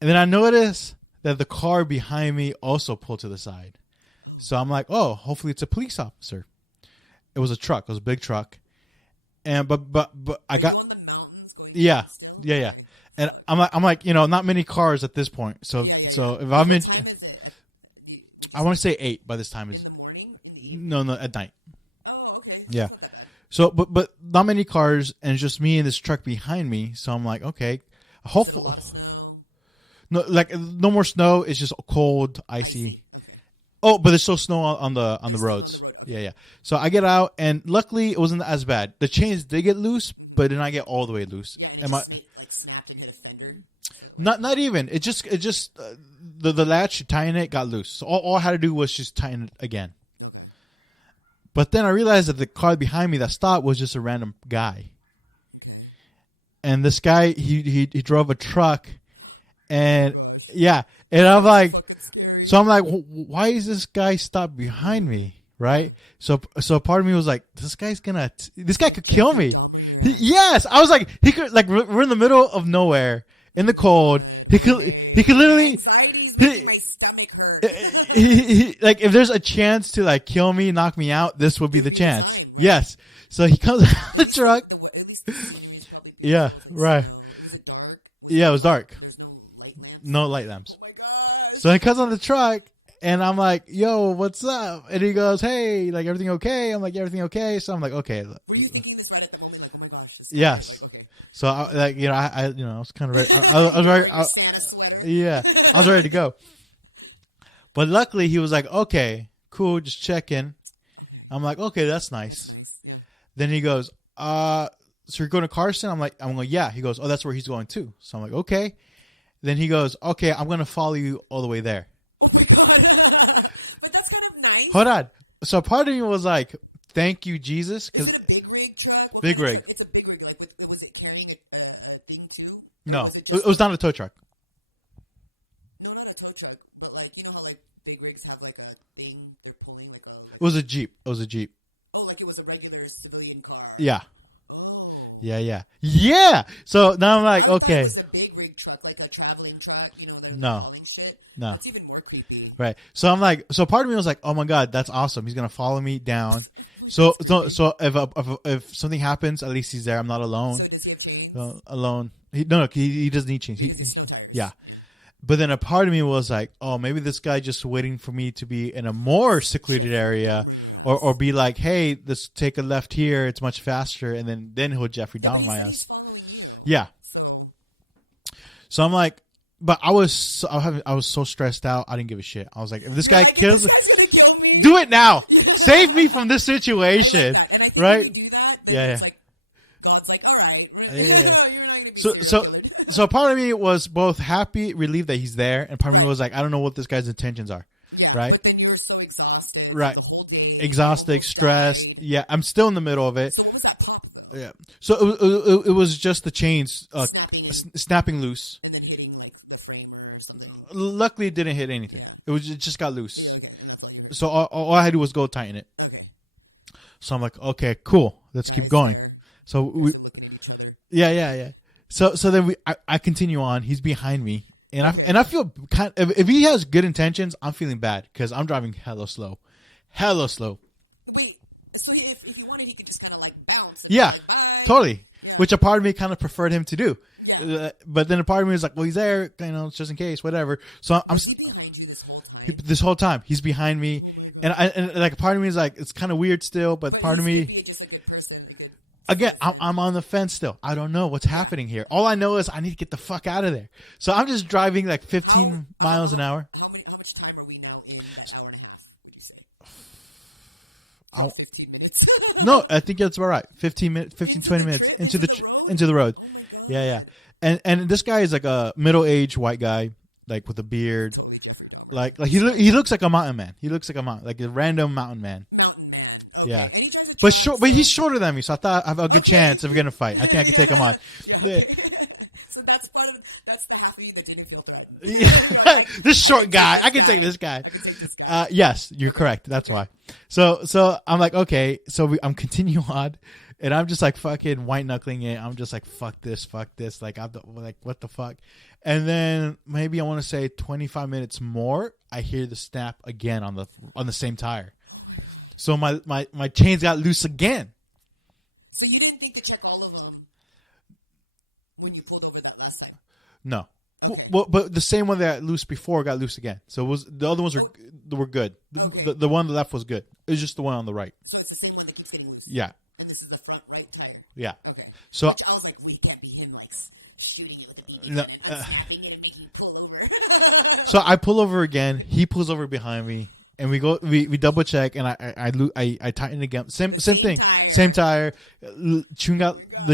And then I notice that the car behind me also pulled to the side. So I'm like, oh, hopefully it's a police officer. It was a truck. It was a big truck. And but I got, yeah. And I'm like, not many cars at this point. So if I'm in, I want to say 8 by this time. Is In the morning? no, at night. Oh, okay. Yeah. So, but not many cars, and it's just me and this truck behind me. So I'm like, okay, hopefully, no more snow. It's just cold, icy. Oh, but there's still snow on the roads. Yeah. So I get out, and luckily it wasn't as bad. The chains did get loose, but did not get all the way loose. Not even. It just the latch tying it got loose. So all I had to do was just tighten it again. But then I realized that the car behind me that stopped was just a random guy. And this guy, he drove a truck, and yeah, and I'm like, why is this guy stopped behind me, right? So part of me was like, this guy could kill me. Yes, I was like, he could, like, we're in the middle of nowhere in the cold. He could literally. He like, if there's a chance to like kill me, knock me out, this would be the chance. Yes. So he comes out of the truck. Yeah, right. Yeah, it was dark. No light lamps. So he comes on the truck, and I'm like, yo, what's up? And he goes, hey, like, everything okay? I'm like, everything okay? So I'm like, okay. Yes. So I was kind of ready. I was ready. I was ready to go. But luckily, he was like, okay, cool, just check in. I'm like, okay, that's nice. Then he goes, so you're going to Carson? I'm going, yeah. He goes, oh, that's where he's going too. So I'm like, okay. Then he goes, okay, I'm going to follow you all the way there. But that's kind of nice. Hold on. So part of me was like, thank you, Jesus. Is it a big rig truck? Big rig. It's a big rig, like with No, Was it was not a tow truck. No, not a tow truck, but like you know how like big rigs have like a thing they're pulling like a. It was a Jeep. It was a Jeep. Oh, like it was a regular civilian car. Yeah. Oh. Yeah. So now I'm like, okay. It was a big rig truck, like a traveling truck. You know, they're No. hauling shit. No. That's even more creepy. Right. So I'm like, so part of me was like, oh my God, that's awesome. He's going to follow me down. So if something happens, at least he's there. I'm not alone. So does he have chains? Alone. He doesn't need change. Yeah. But then a part of me was like, oh, maybe this guy just waiting for me to be in a more secluded area, or be like, hey, let's take a left here. It's much faster, and then he'll Jeffrey Dahmer my ass. Yeah. So I'm like, but I was so stressed out. I didn't give a shit. I was like, if this guy kills, do it now. Save me from this situation, right? Yeah. Yeah. So part of me was both happy, relieved that he's there, and part of me was like, I don't know what this guy's intentions are, right? But then you were so exhausted. Right. The whole day. Exhausted, stressed. Yeah, I'm still in the middle of it. So what was that top of it? Yeah. So it was just the chains snapping loose. And then hitting like the frame or something. Luckily, it didn't hit anything. It just got loose. So all I had to do was go tighten it. So I'm like, okay, cool. Let's keep going. So we, yeah. So then I continue on. He's behind me, and I feel kind of, if he has good intentions, I'm feeling bad because I'm driving hella slow. Wait, so if he wanted, he could just kind of like bounce. Yeah, Like, bye. totally. Which a part of me kind of preferred him to do, but then a part of me was like, well, he's there, just in case, whatever. So I'm this whole time he's behind me, and like a part of me is like, it's kind of weird still, but part of me. Again, I'm on the fence still. I don't know what's happening here. All I know is I need to get the fuck out of there. So I'm just driving like 15 miles an hour. How much time are we now in an hour and a half, would you say? 15 minutes. No, I think that's about right. 15, 20 minutes into the road. Yeah. And this guy is like a middle-aged white guy, like with a beard. Like he looks like a mountain man. He looks like a random mountain man. Yeah. But he's shorter than me, so I thought I have a good chance of getting a fight. I think I could take him on. So that's the half of you that didn't feel threatened. This short guy, I can take this guy. Yes, you're correct. That's why. So I'm like, okay. So I'm continuing on, and I'm just like fucking white knuckling it. I'm just like, fuck this. Like what the fuck? And then maybe I want to say 25 minutes more, I hear the snap again on the same tire. So my chains got loose again. So you didn't think to check all of them when you pulled over that last time? No. Well, but the same one that got loose before got loose again. So it was the other ones were good. The one on the left was good. It was just the one on the right. So it's the same one that keeps getting loose. Yeah. And this is the front right tire. Yeah. Okay. So I was like, we can't be in like shooting you with a BB No, gun and snapping it and making you pull over. so I pull over again. He pulls over behind me. And we double check, and I tighten again. Same thing. Same tire. The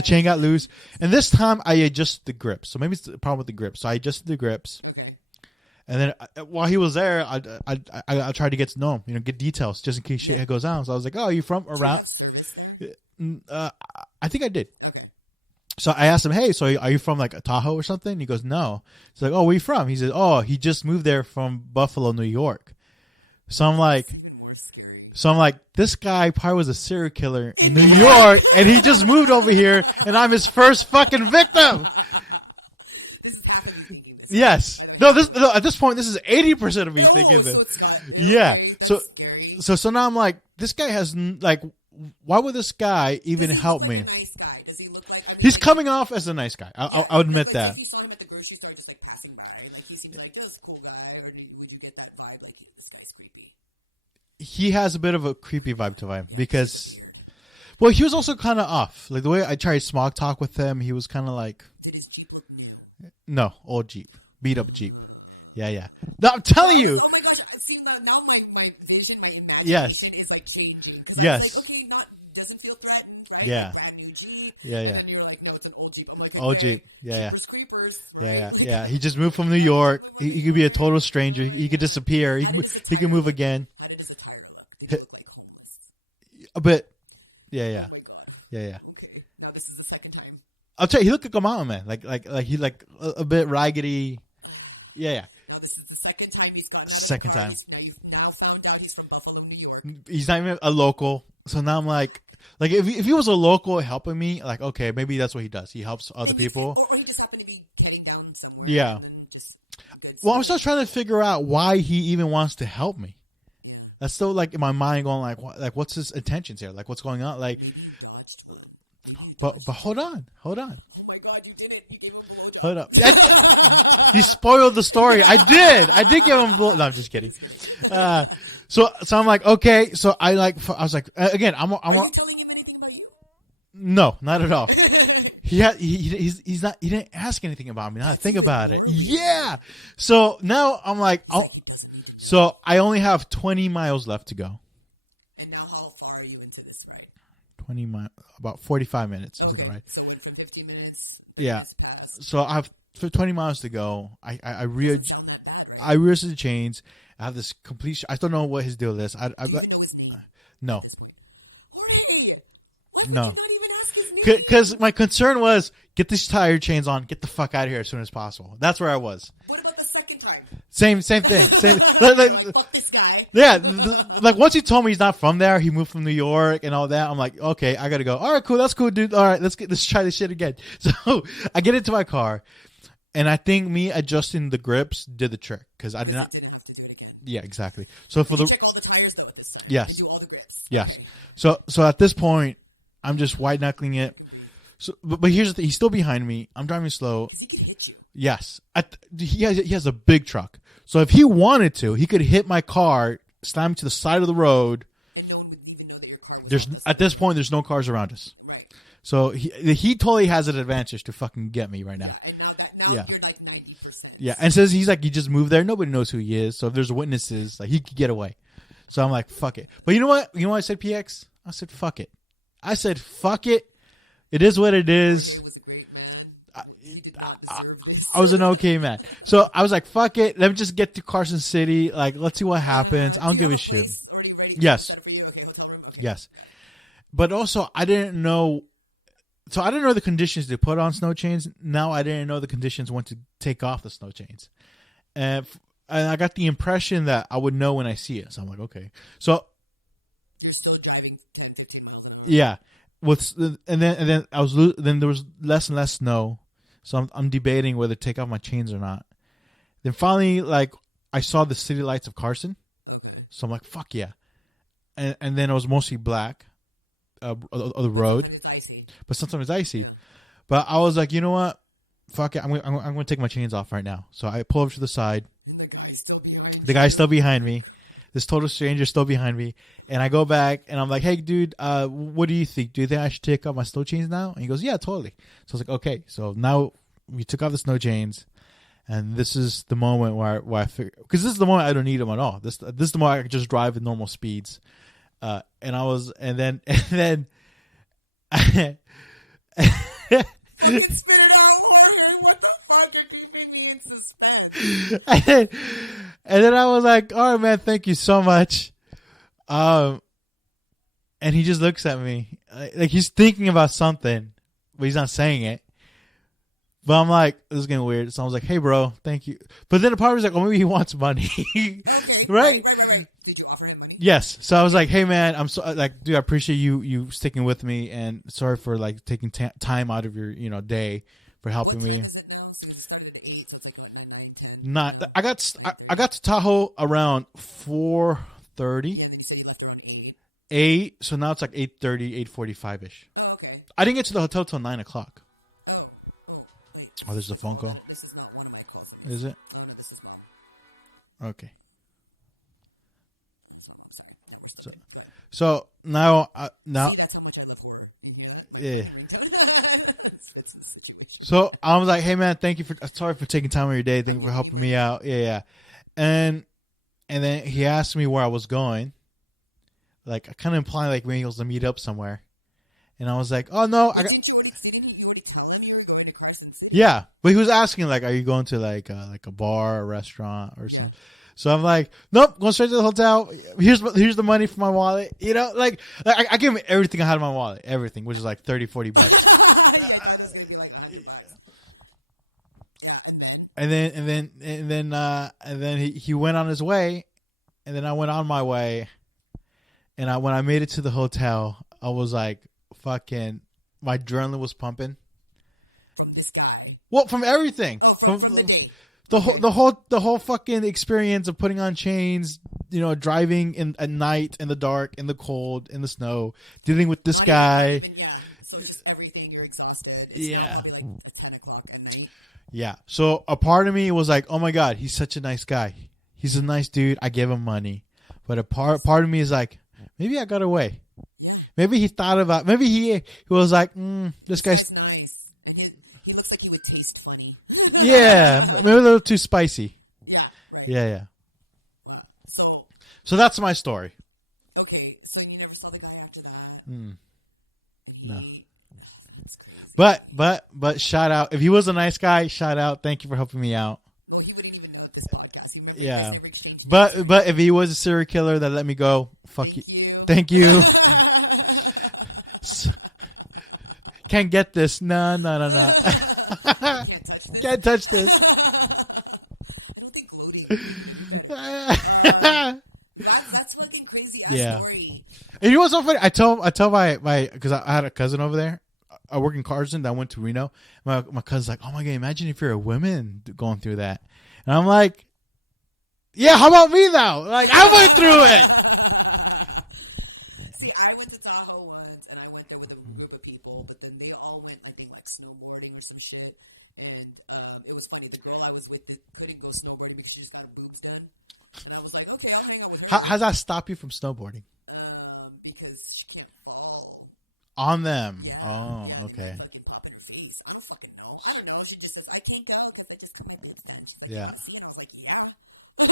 chain got loose, and this time I adjust the grips. So maybe it's the problem with the grips. So I adjusted the grips, and then while he was there, I tried to get to know him, get details just in case shit goes down. So I was like, "Oh, are you from around?" I think I did. So I asked him, "Hey, so are you from like a Tahoe or something?" He goes, "No." He's like, "Oh, where are you from?" He said, "Oh, he just moved there from Buffalo, New York." So I'm like, this guy probably was a serial killer in New York, and he just moved over here, and I'm his first fucking victim. Yes. No, at this point, this is 80% of me thinking this. Yeah. So now I'm like, this guy has like, why would this guy even help me? He's coming off as a nice guy. I'll admit that. He has a bit of a creepy vibe to him because, well, he was also kind of off. Like the way I tried smog talk with him, he was kind of like, no, old Jeep, beat up Jeep. Yeah. No, I'm telling you. Oh my gosh, see, now my vision, my imagination Yes. is like changing. Yes. Like, okay, doesn't feel threatened. Right? Yeah. Brand new Jeep. Yeah. And then you were like, no, it's an old Jeep. I'm like, Old okay, Jeep. Yeah. Creepers. Yeah. He just moved from New York. He could be a total stranger. He could disappear. He could move again. A bit. Yeah. Okay, now this is the second time. I'll tell you, he looked like a mountain man. Like he like a bit raggedy. Yeah. Well, this is the second time he's gotten Second time. He's now found out he's from Buffalo, New York. He's not even a local. So now I'm like if he was a local helping me, like, okay, maybe that's what he does. He helps other people. Or he just happened to be getting down somewhere. Yeah. Well, I'm still trying to figure out why he even wants to help me. That's still like in my mind going like what's his intentions here? Like what's going on? Like, but hold on. Oh my God, you did it. You gave him a Hold up. You spoiled the story. I did give him. No, I'm just kidding. So I'm like, okay. So I was like, again, I'm. Are you telling him anything about you? No, not at all. He's not. He didn't ask anything about me. Now I think about it. Yeah. So now I'm like, so I only have 20 miles left to go. And now how far are you into this ride? 20 miles, about 45 minutes into the ride. So for 15 minutes. Yeah. So I have 20 miles to go. I rehearsed the Chainz. I have this complete. I don't know what his deal is. No. No. Because my concern was get these tire chains on, get the fuck out of here as soon as possible. That's where I was. What about the second time? Same thing. Fuck this guy. Yeah, like once he told me he's not from there, he moved from New York and all that. I'm like, okay, I gotta go. All right, cool, that's cool, dude. All right, let's try this shit again. So I get into my car, and I think me adjusting the grips did the trick because I did not. Yeah, exactly. So for the yes, yes. So at this point, I'm just white knuckling it. So, but here's the thing: he's still behind me. I'm driving slow. Yes, he has a big truck. So if he wanted to, he could hit my car, slam to the side of the road. At this point, there's no cars around us. So he totally has an advantage to fucking get me right now. Yeah. Yeah, and says he's like, he just moved there. Nobody knows who he is. So if there's witnesses, like he could get away. So I'm like, fuck it. But you know what? You know what I said, PX? I said, fuck it. I said, fuck it. It is what it is. I was an okay man. So I was like, fuck it. Let me just get to Carson City. Like, let's see what happens. I don't give a shit. Yes. Yes. But also, I didn't know. So I didn't know the conditions to put on snow chains. Now I didn't know the conditions when to take off the snow chains. And I got the impression that I would know when I see it. So I'm like, okay. So you're still driving 10, 15 miles an hour. Yeah. Then there was less and less snow. So I'm debating whether to take off my chains or not. Then finally, like, I saw the city lights of Carson. Okay. So I'm like, fuck yeah. And then it was mostly black, of the road. But sometimes it's icy. But I was like, you know what? Fuck it. I'm going to take my chains off right now. So I pull over to the side. The guy's still behind me. This total stranger still behind me. And I go back and I'm like, hey, dude, what do you think? Do you think I should take off my snow chains now? And he goes, yeah, totally. So I was like, okay. So now we took off the snow chains. And this is the moment where I figure, because this is the moment I don't need them at all. This is the moment I can just drive at normal speeds. And then Fucking spit it out, Jorge. What the fuck? You're keeping me in suspense. And then I was like, all right, man, thank you so much. And he just looks at me like he's thinking about something, but he's not saying it. But I'm like, this is getting weird. So I was like, hey, bro, thank you. But then the part was like, oh, maybe he wants money. Right? Yes. So I was like, hey, man, I'm so like, dude, I appreciate you sticking with me, and sorry for like taking time out of your day for helping me. Not. I got to Tahoe around 4:30. 8. So now it's like 8:30, 8:45 ish. Oh, okay. I didn't get to the hotel till 9 o'clock. Oh, there's a phone call. Is it? Okay. So now, yeah. So I was like, "Hey man, thank you sorry for taking time of your day. Thank you for helping me out." Yeah. And then he asked me where I was going, like I kind of implying like maybe he was to meet up somewhere, and I was like, "Oh no, I got." Yeah, but he was asking like, "Are you going to like a bar, or restaurant, or something?" So I'm like, nope, going straight to the hotel. Here's the money for my wallet. Like I give him everything I had in my wallet, everything, which is like $30, $40. then he went on his way, and then I went on my way, and when I made it to the hotel, I was like, fucking, my adrenaline was pumping. From this guy. Well, from everything, From the date. the whole fucking experience of putting on chains, driving at night in the dark, in the cold, in the snow, dealing with this guy. Yeah. So just everything, you're exhausted. Yeah. It's 10 o'clock at night. Yeah. So a part of me was like, oh my God, he's such a nice guy. He's a nice dude. I give him money. But a part of me is like, maybe I got away. Maybe he thought about, maybe he was like, this guy's nice. He looks like he would taste funny. yeah, maybe a little too spicy. Yeah. Yeah. So that's my story. okay, so you never saw the guy after that? No. But shout out. If he was a nice guy, shout out. Thank you for helping me out. Well, he wouldn't even know this podcast. Yeah. But if he was a serial killer that let me go, fuck you. Thank you. Can't get this. No. Can't touch this. That's fucking crazy. Yeah. Story. And you know what's so funny? I tell my because I had a cousin over there. I work in Carson. That went to Reno. My cousin's like, oh my God, imagine if you're a woman going through that. And I'm like, yeah, how about me though? Like, I went through it. See, I went to Tahoe once, and I went there with a group of people, but then they all went, I think, like snowboarding or some shit. And it was funny. The girl I was with couldn't go snowboarding because she just got her boobs done. And I was like, okay, I'll hang out with her. How does that stop you from snowboarding? Because she can't fall. On them. Yeah. Oh, Yeah, okay. and fucking pop in her face. I don't fucking know. I don't know. She just says, I can't go because I just got my boobs done. She's like, Yeah. "You see?" And I was like, yeah. I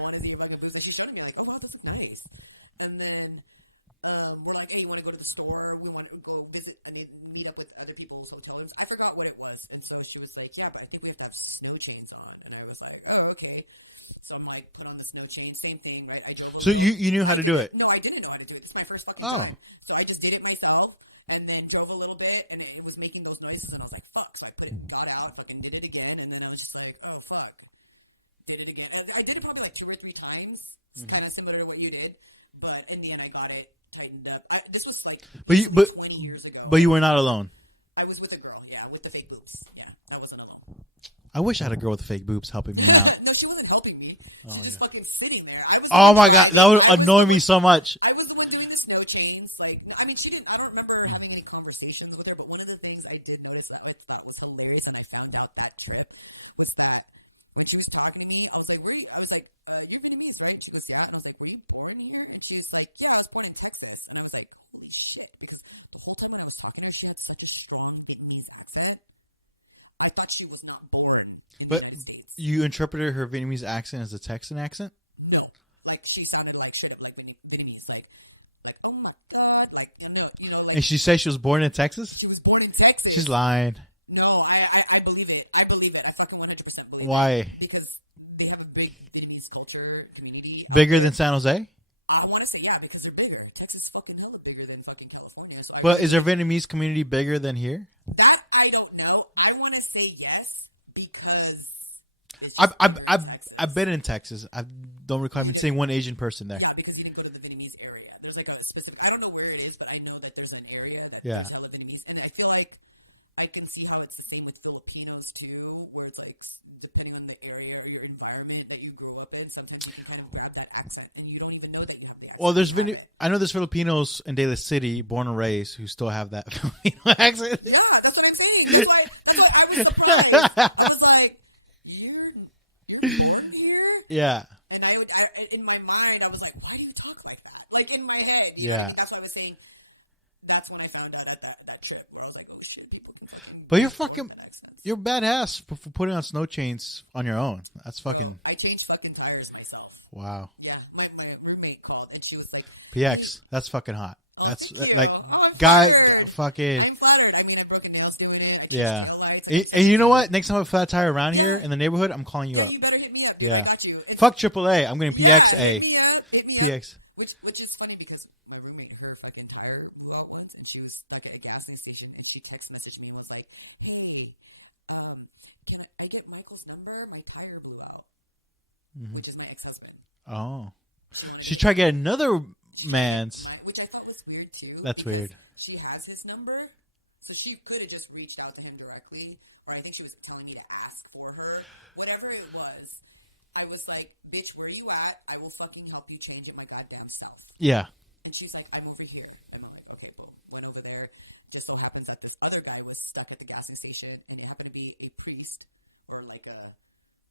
wanted to see what because she showed me like, oh, this is nice. And then we're like, hey, you want to go to the store? We want to go visit, meet up with other people's hotels. I forgot what it was. And so she was like, yeah, but I think we have to have snow chains on. And I was like, oh, okay. So I'm like, put on the snow chain, same thing. Right? I drove So you knew how to do it? No, I didn't know how to do it. It's my first fucking Oh. time. So I just did it myself and then drove a little bit and it was making those noises and I was like, fuck. So I got out, fucking did it again and then I was just like, oh, fuck. Did it again. Like, I did it probably like 2 or 3 times. It's kind of similar to what you did. But in the end, I got it tightened up. This was like 20 years ago. But you were not alone. I was with a girl, yeah, with the fake boobs. Yeah, I wasn't alone. I wish I had a girl with fake boobs helping me out. No, she wasn't helping me. She was just fucking sitting there. I was Oh my God, that would annoy me so much. I was the one doing the snow chains. Like, I mean, she didn't. I don't remember having any conversations with her. But one of the things I did notice that I thought was hilarious, and I found out that trip was that when she was talking to me, I was like, "Where?" I was like, "You're Vietnamese, right?" She was yeah. And I was like, "Were you born here?" And she was like, "Yeah, I was born in Texas." And I was like, "Holy shit!" Because the whole time when I was talking to her, she had such a strong Vietnamese accent. I thought she was not born in the United States. You interpreted her Vietnamese accent as a Texan accent? No, like she sounded like straight up like Vietnamese, like oh my God, like like, And she said she was born in Texas? she was born in Texas. She's lying. No, I believe it. I believe it. I fucking 100% believe it. Why? Because they have a great Vietnamese culture community. Bigger than San Jose? I want to say yeah, because they're bigger. Texas is fucking hella bigger than fucking California. So But is their Vietnamese community bigger than here? that I don't know. I want to say yes because it's I've been in Texas. I don't recall even seeing one Asian person there. Yeah, because you didn't go to the Vietnamese area. There's like a specific. I don't know where it is, but I know that there's an area that Yeah. there's hella Vietnamese, and I feel like I can see how it's the same with Filipinos too, where it's like depending on the area or your environment that you grew up in, sometimes you can kind of grab that accent and you don't even know that you have the accent. Well, I know there's Filipinos in Daly City, born and raised, who still have that Filipino accent. Yeah, that's what I'm saying. That's why I was surprised. I was like, you're born here? Yeah. And in my mind, I was like, why do you talk like that? Like in my head. Yeah. That's what I was saying. That's when I found out that trip where I was like, oh shit, people can But you're badass for putting on snow chains on your own. That's fucking. I changed fucking tires myself. Wow. Yeah, my roommate called and she was like, PX, that's fucking hot. That's thank you. like, Oh, I'm guy, flattered. fucking. I'm flattered. I mean, I broke a nails doing it. I changed Yeah. the lights. And you know what? Next time I have a flat tire around here in the neighborhood, I'm calling you Yeah, up. you better hit me up. Yeah. I got you. Fuck AAA. I'm getting PXA. Hit me up. PX. Which is funny because my roommate, her fucking tire blew out once, and she was like at a gas station, and she text messaged me and was like, "Hey, can I get my my tire blew out, which is my ex-husband. Oh. She tried to get another man's. Which I thought was weird, too. That's weird. She has his number, so she could have just reached out to him directly, or I think she was telling me to ask for her. Whatever it was, I was like, bitch, where you at? I will fucking help you change it my goddamn self. Yeah. And she's like, I'm over here. And I'm like, okay, well, went over there. Just so happens that this other guy was stuck at the gas station, and it happened to be a priest, or like a,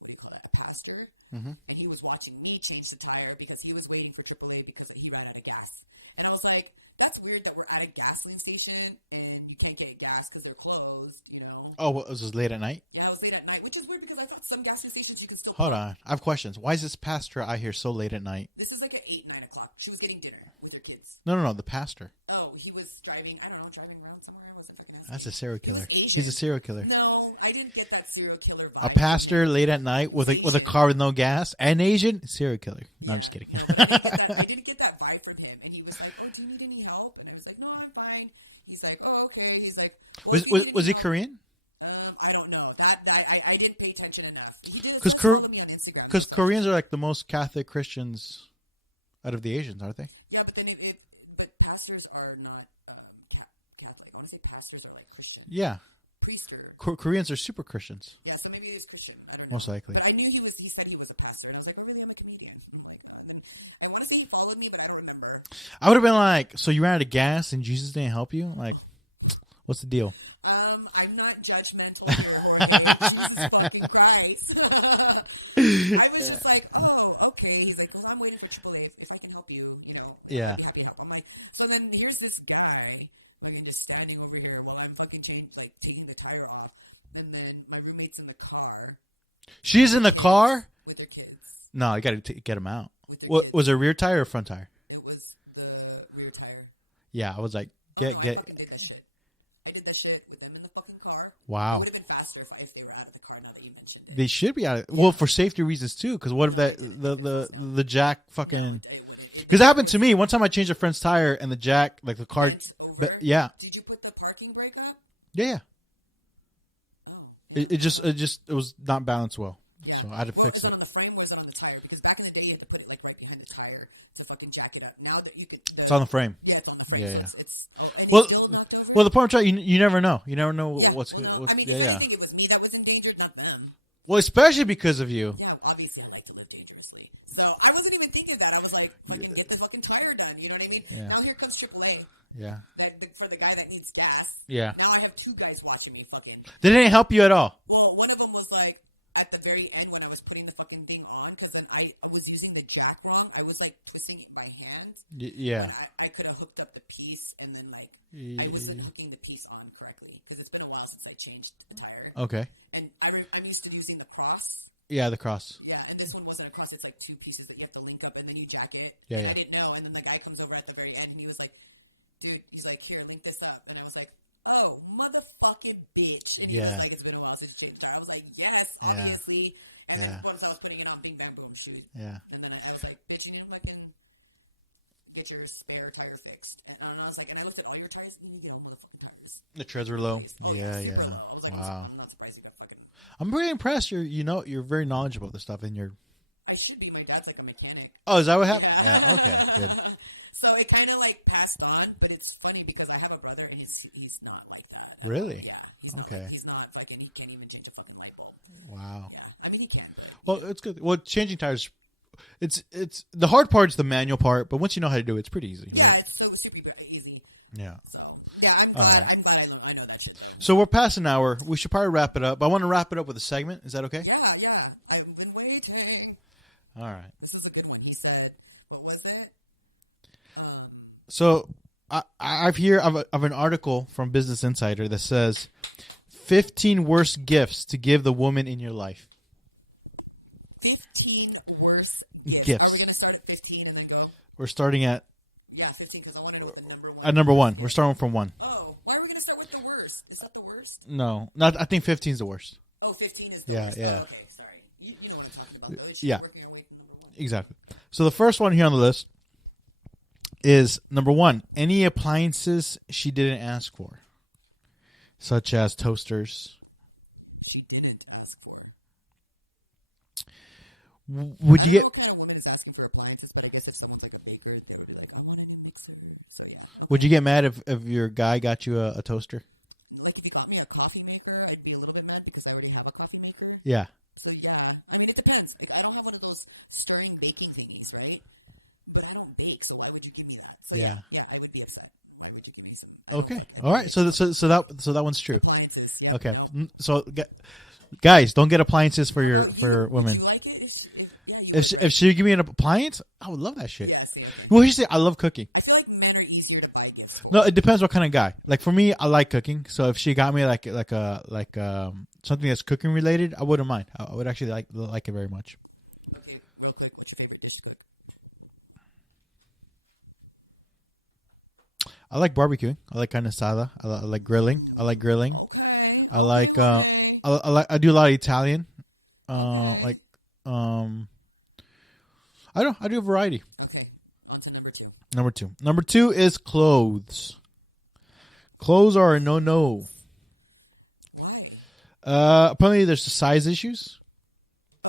what do you call it, a pastor. Mm-hmm. And he was watching me change the tire because he was waiting for AAA because he ran out of gas. And I was like, that's weird that we're at a gasoline station and you can't get gas because they're closed, you know? Oh, what, was this late at night? Yeah, it was late at night, which is weird because I thought some gasoline stations you can still... Hold on. I have questions. Why is this pastor out here so late at night? This is like at 8, 9 o'clock. She was getting dinner with her kids. No, the pastor. Oh, he was driving, I don't know, driving around somewhere. I wasn't fucking... That's a serial killer. He's a serial killer. No, I didn't get that serial killer vibe. A pastor late at night with a car with no gas and Asian serial killer. No, I'm just kidding. I didn't get that vibe from him, and he was like, "Oh, do you need any help?" And I was like, "No, I'm fine." He's like, "Oh, okay." He's like, well, was he Korean? I don't know. I didn't pay attention enough. Because Koreans are like the most Catholic Christians out of the Asians, aren't they? Yeah, but then but pastors are not Catholic. I want to say pastors are like Christian. Yeah. Koreans are super Christians. Yeah, so maybe he's Christian. I don't know. Most likely. But I knew he said he was a pastor. I was like, oh, really? I'm a comedian. I want to say he followed me, but I don't remember. I would have been like, so you ran out of gas and Jesus didn't help you? Like, what's the deal? I'm not judgmental. Jesus fucking Christ. I was just like, oh, okay. He's like, well, I'm waiting for AAA. If I can help you, you know. Yeah. I'm like, so then here's this guy. I mean, just standing over here while I'm fucking taking the tire off. And then my roommate's in the car. She's in the car? With their kids. No, you got to get them out. What was it, rear tire or front tire? It was the rear tire. Yeah, I was like, get. I did that shit with them in the fucking car. Wow. It would have been faster if they were out of the car now that you mentioned it. They should be out. Well, for safety reasons too. Because what if the jack fucking? Because it happened to me one time. I changed a friend's tire and the jack, like the car. Yeah. Did you put the parking brake on? Yeah. It was not balanced well, so I had to fix it. The frame was on the tire because back in the day you had to put it like right behind the tire to fucking jack it up. Now that it's on the frame. Yeah, it's on the frame. Yeah. Well, the point I'm trying, you never know. You never know what's. I think it was me that was endangered, not them. Well, especially because of you. Yeah, obviously I like to live dangerously. So I wasn't even thinking that. I was like, fucking get this fucking tire done. You know what I mean? Yeah. Now here comes AAA. Yeah. For the guy that needs gas. Yeah. Now I have 2 guys watching me fucking. They didn't help you at all. Well, one of them was like at the very end when I was putting the fucking thing on because I was using the jack wrong. I was like twisting it by hand. Yeah. I could have hooked up the piece and then like I was like hooking the piece on correctly because it's been a while since I changed the tire. Okay. And I'm used to using the cross. Yeah, the cross. Yeah, and this one wasn't a cross. It's like 2 pieces that you have to link up and then you jack it. Yeah. I didn't know, and then the guy comes over at the very end and he was like, dude, he's like, here, link this up. And I was like, oh, motherfucking bitch. And he was like, it's been a while since changed. I was like, yes, obviously. And then once I was putting it on, bing, bang, boom, shoot. Yeah. And then I was like, bitch, you didn't like get your spare tire fixed. And I was like, and I looked at all your tires, and you get all motherfucking tires. The treads were low. Yeah. Like, Wow. I'm not surprised you got fucking... I'm very impressed. You're very knowledgeable of this stuff, and you're. I should be. My dad's like a mechanic. Oh, is that what happened? Yeah. Okay. Good. So it kind of like passed on, but it's funny because I have a brother and he's not like that. Really? Yeah. Okay. He's not like, and he can't even change a fucking light bulb. Wow. Yeah. I mean, he can. Well, it's good. Well, changing tires, it's the hard part is the manual part, but once you know how to do it, it's pretty easy, right? Yeah, it's so super easy. Yeah. So, yeah, I'm all glad, right. I'm glad I know that shit. So we're past an hour. We should probably wrap it up, but I want to wrap it up with a segment. Is that okay? Yeah. I've been waiting. All right. This is a good one. He said, what was it? So I've an article from Business Insider that says 15 worst gifts to give the woman in your life. 15 worst gifts. Are we going to start at 15 and then go? We're starting at 15 because I want to know the number 1. at number 1. We're starting from 1. Oh, why are we going to start with the worst? Is that the worst? No, not. I think 15 is the worst. Oh, 15 is the Yeah, worst. yeah. Oh, okay, sorry. You know what I'm talking about. Though. Yeah. Working our way to number 1. Exactly. So the first one here on the list is number 1. Any appliances she didn't ask for, such as toasters. She didn't ask for. Would you get? What kind of woman is asking for appliances? But I guess if someone's like a baker, they're like, I want a new mixer. So yeah. Would you get mad if your guy got you a toaster? Like if you got me a coffee maker, I'd be a little bit mad because I already have a coffee maker. Yeah. So yeah, I mean it depends. I don't have one of those stirring baking thingies, right? But I don't bake, so why would you give me that? So Yeah. Yeah, I would be upset. Why would you give me some Okay. All right. So that one's true. appliances? Yeah. Okay. So guys, don't get appliances for your women. Like it? If she give me an appliance, I would love that shit. Yes. Well, you say I love cooking. I feel like men are easier to buy gifts for. No, it depends what kind of guy. Like for me, I like cooking. So if she got me like something that's cooking related, I wouldn't mind. I would actually like it very much. Okay, real quick, what's your favorite dish to cook? I like barbecuing. I like carne asada. I like grilling. I like grilling. I like I do a lot of Italian. I do a variety. Okay, on to number 2. Number two is clothes. Clothes are a no. Apparently there's size issues.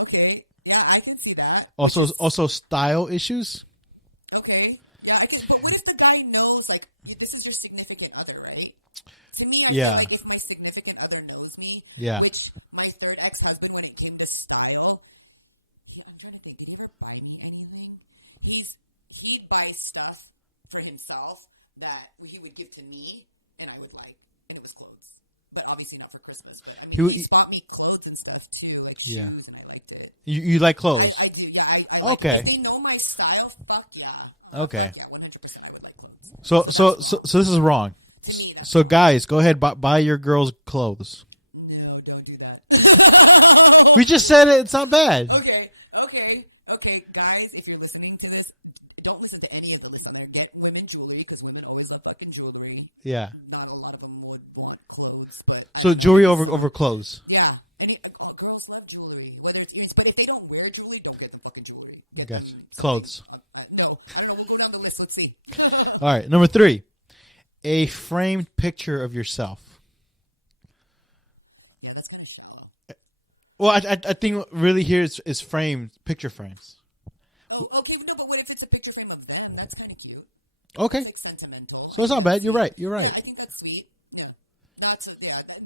Okay, yeah, I can see that. Also style issues. Okay, yeah, I guess, but what if the guy knows, like, this is your significant other, right? To me, I Yeah. feel like if my significant other knows me, Yeah. which my third ex-husband, when it came to style, I'm trying to think, did he ever buy me anything? He'd buy stuff for himself that he would give to me, and I would like, and it was clothes. But obviously not for Christmas. But I mean, he's bought me clothes and stuff too, like shoes, Yeah. and I liked it. You like clothes? I do, yeah. I Okay. If they know my style, fuck yeah. Okay. Yeah, 100% I would like clothes. So this is wrong. So guys, go ahead buy your girls clothes. No, don't do that. We just said it. It's not bad. Okay, guys, if you're listening to this, don't listen to any of the listeners. Get women jewelry, because women always have fucking jewelry. Yeah. Not a lot of them would want clothes, but So jewelry over clothes. yeah. And girls love jewelry. Whether it's, but if they don't wear jewelry, don't get them fucking jewelry. Gotcha. Clothes. No, I don't know. We'll go down the list. Let's see. All right. Number 3, a framed picture of yourself. Yeah, that's kind of shallow. Well, I think really here is framed picture frames. Oh, okay, no, but what if it's a picture frame of them? That's kind of cute. Okay. It's sentimental. So it's not bad. You're right. You're right. I think that's sweet. Yeah.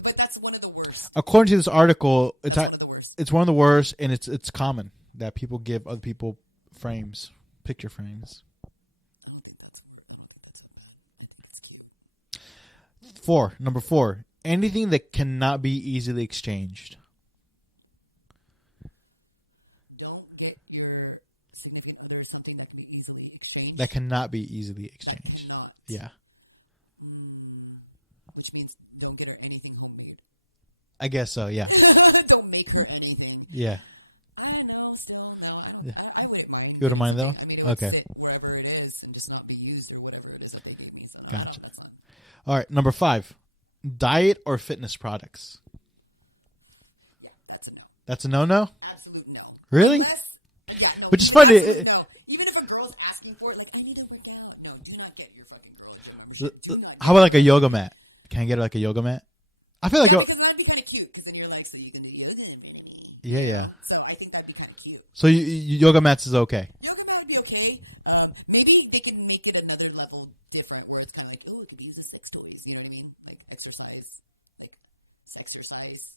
But that's one of the worst. According to this article, One of the worst. it's one of the worst, and it's common that people give other people frames, picture frames. That's cute. Number 4, anything that cannot be easily exchanged. Don't get your significant other something that can be easily exchanged. That cannot be easily exchanged. Not. Yeah. Which means don't get her anything homemade. I guess so, yeah. Don't make her anything. Yeah. I know, still not. Yeah. I wouldn't mind. You wouldn't mind though? I mean, it'll Okay. sit wherever it is and just not be used or whatever it is that they give me. So Gotcha. that's fun. All right, number 5, diet or fitness products. Yeah, that's a no. That's a no-no? Absolute no. Really? Unless, yeah, no. Which is funny. No. Even if a girl's asking for it, like, I need to work out. No, do not get your fucking girl. How about like a yoga mat? Can I get like a yoga mat? I feel like Because that'd be kind of cute, because then you're like, so you can do yeah. So I think that'd be kind of cute. So yoga mats is okay. Yoga mat would be okay. Maybe they can make it another level different, where it's kind of like, oh, it could be used as sex toys. You know what I mean? Like exercise, like sexercise.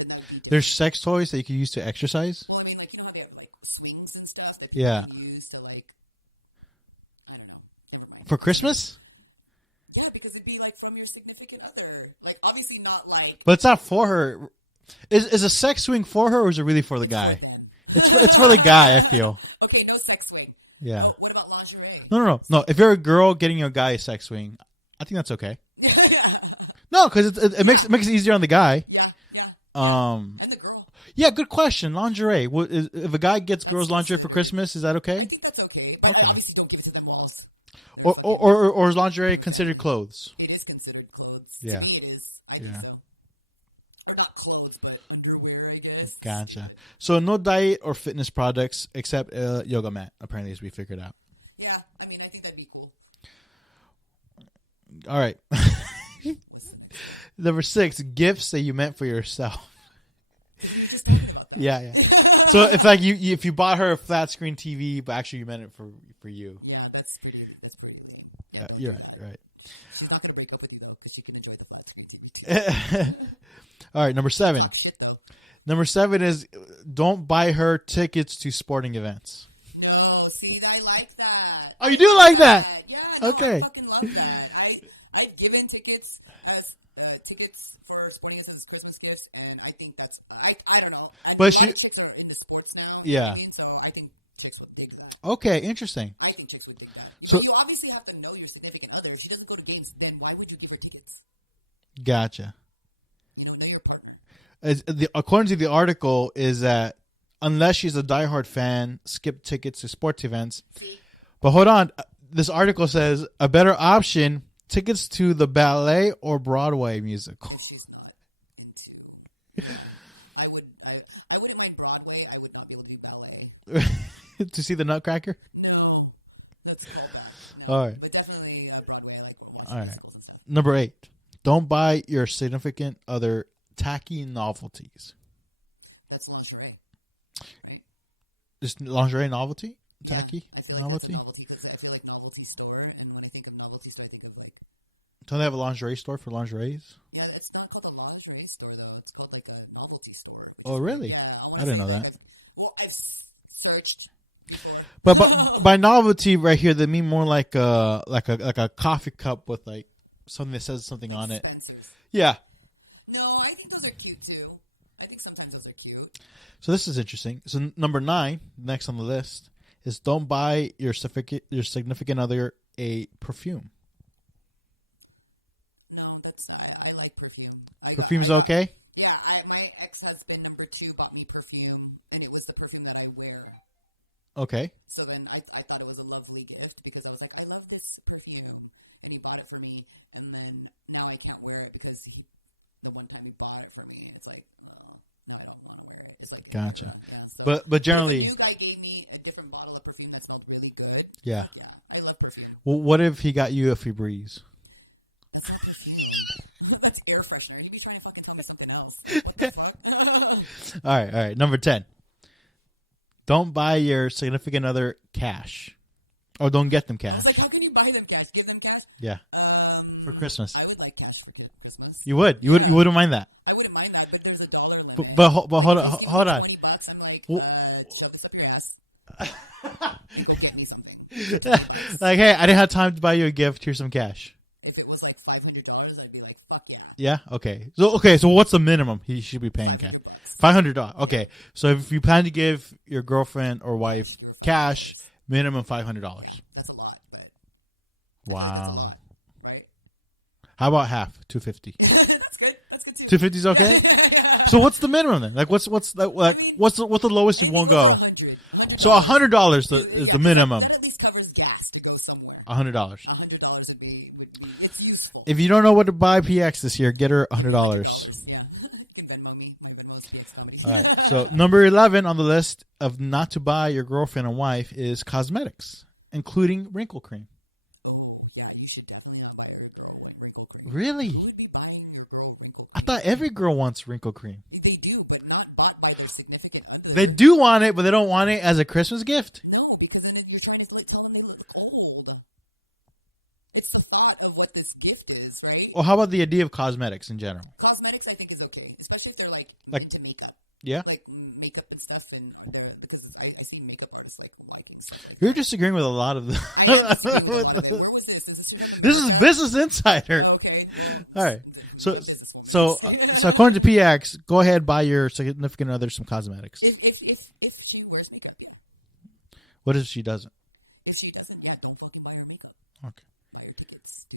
And that would be There's sex toys that you can use to exercise. well, I mean, like, you know how they have like swings and stuff that Yeah. you can use to like, I don't know. Never mind. For Christmas? Yeah, because it'd be like from your significant other. Like, obviously not like. But it's not for her. Is a sex swing for her or is it really for the guy? It's for the guy, I feel. Okay, no sex swing. Yeah. What about lingerie? No. If you're a girl getting a guy a sex swing, I think that's okay. No, because it makes it easier on the guy. Yeah. Um. And the girl. Yeah, good question. Lingerie. If a guy gets girls lingerie for Christmas, is that okay? I think that's okay. But Okay. obviously don't give it to them balls. Or is lingerie considered clothes? It is considered clothes. Yeah. To me, it is. I Yeah. think so. Or not clothes, but underwear, I guess. Gotcha. So no diet or fitness products except yoga mat, apparently, as we figured out. Yeah, I mean, I think that'd be cool. All right. Number 6, gifts that you meant for yourself. Yeah. So if like if you bought her a flat screen TV, but actually you meant it for you. Yeah, that's pretty. You're right. You're right. She's not gonna break up with you though, because she can enjoy the flat screen TV. All right, number 7. Number 7 is don't buy her tickets to sporting events. No, see, I like that. Oh, you do like that? Yeah, no, Okay. I fucking love that. I've given tickets for sporting events as Christmas gifts, and I think that's I don't know. But chicks are into sports now. Yeah. So I think chicks would dig that. Okay, interesting. I think chicks would dig that. So you obviously have to know your significant other. If she doesn't go to games, then why would you give her tickets? Gotcha. Know your partner. According to the article, is that unless she's a diehard fan, skip tickets to sports events. See? But hold on, this article says a better option: tickets to the ballet or Broadway musical. She's not into. I wouldn't mind Broadway. I would not be able to do ballet. To see the Nutcracker. No. No. All right. But definitely Broadway. All right. Number 8. Don't buy your significant other tacky novelties. That's lingerie. Right? Is lingerie novelty? Tacky I feel novelty? Like that's a novelty, because I feel like novelty store, and when I think of novelty store, I think of like. Don't they have a lingerie store for lingeries? Yeah, it's not called a lingerie store though. It's called like a novelty store. Oh, really? Yeah, I didn't know that. Well, I've searched. But by novelty right here, they mean more like a coffee cup with like something that says something on it. Expensive. Yeah. No, I think those are cute too. I think sometimes those are cute. So this is interesting. So number 9, next on the list, is don't buy your significant other a perfume. No, that's I like perfume. Perfume's okay? Yeah, my ex-husband number 2 bought me perfume, and it was the perfume that I wear. Okay. So then I thought it was a lovely gift because I was like, I love this perfume, and he bought it for me, and then now I can't wear it because the one time he bought it for me, and it's like, I don't want to wear it. It's like, Gotcha. So But generally, the new guy gave me a different bottle of perfume that smelled really good. yeah. I love perfume. Well, what if he got you a Febreze? That's air freshener. He'd be trying to fucking tell me something else. All right. Number 10. Don't buy your significant other cash. Or don't get them cash. It's like, how can you buy them cash? Give them cash? Yeah. For Christmas. I would like cash for Christmas. You wouldn't mind that. I wouldn't mind that, but there's $1. But hold on. $20, I'm like, shove this up your ass. Get me something. Like, hey, I didn't have time to buy you a gift. Here's some cash. If it was like $500, I'd be like, fuck yeah. Yeah. Okay. So what's the minimum he should be paying cash? $500. Okay. So if you plan to give your girlfriend or wife cash, minimum $500. That's a lot. Wow. Right? How about half? $250. That's good. That's good too. $250 is okay. So what's the minimum then? Like what's the lowest you won't go? 100. So $100 is the minimum. That at least covers gas to go somewhere. $100. $100 would be it's useful. If you don't know what to buy PX this year, get her $100. Yeah. Think that mommy. All right. So number 11 on the list of not to buy your girlfriend and wife is cosmetics, including wrinkle cream. Oh, yeah, you should definitely not buy her a wrinkle cream. Really? You would be buying your girl wrinkle I thought every girl wants wrinkle cream. cream. They do, but not bought by their significant other. They do want it, but they don't want it as a Christmas gift. No, because then you're trying to tell them you look old. It's the thought of what this gift is, right? Or how about the idea of cosmetics in general? Cosmetics, I think, is okay, especially if they're Like- into makeup. Yeah? Like makeup and stuff, and because I see makeup artists like You're disagreeing with a lot of the. what was this? This is Business Insider. Okay. All right. So according to PX, go ahead, buy your significant other some cosmetics. If she wears makeup, yeah. What if she doesn't? If she doesn't, yeah, don't fucking buy her makeup. Okay. Buy her tickets to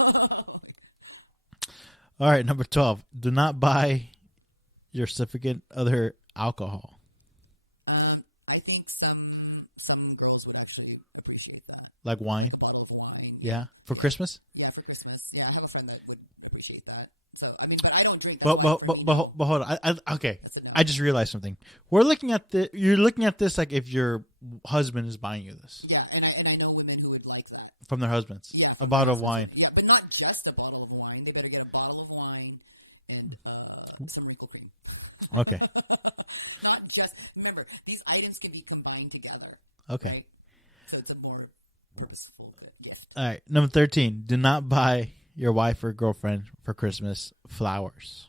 ballet. All right, number 12. Do not buy your significant other alcohol. I think some girls would actually appreciate that. Like wine? A bottle of wine. Yeah. For Christmas? Yeah, for Christmas. Yeah, I have a friend that would appreciate that. So, I mean, I don't drink. But hold on. Okay. I just realized something. You're looking at this like if your husband is buying you this Yeah, and I know women who would like that. from their husbands. Yeah, A bottle of wine. Yeah, but not just a bottle of wine. They better get a bottle of wine and some wrinkle cream. Okay. Not just these items can be combined together. Okay. Right? So it's a more purposeful gift. All right. Number 13. Do not buy your wife or girlfriend for Christmas flowers.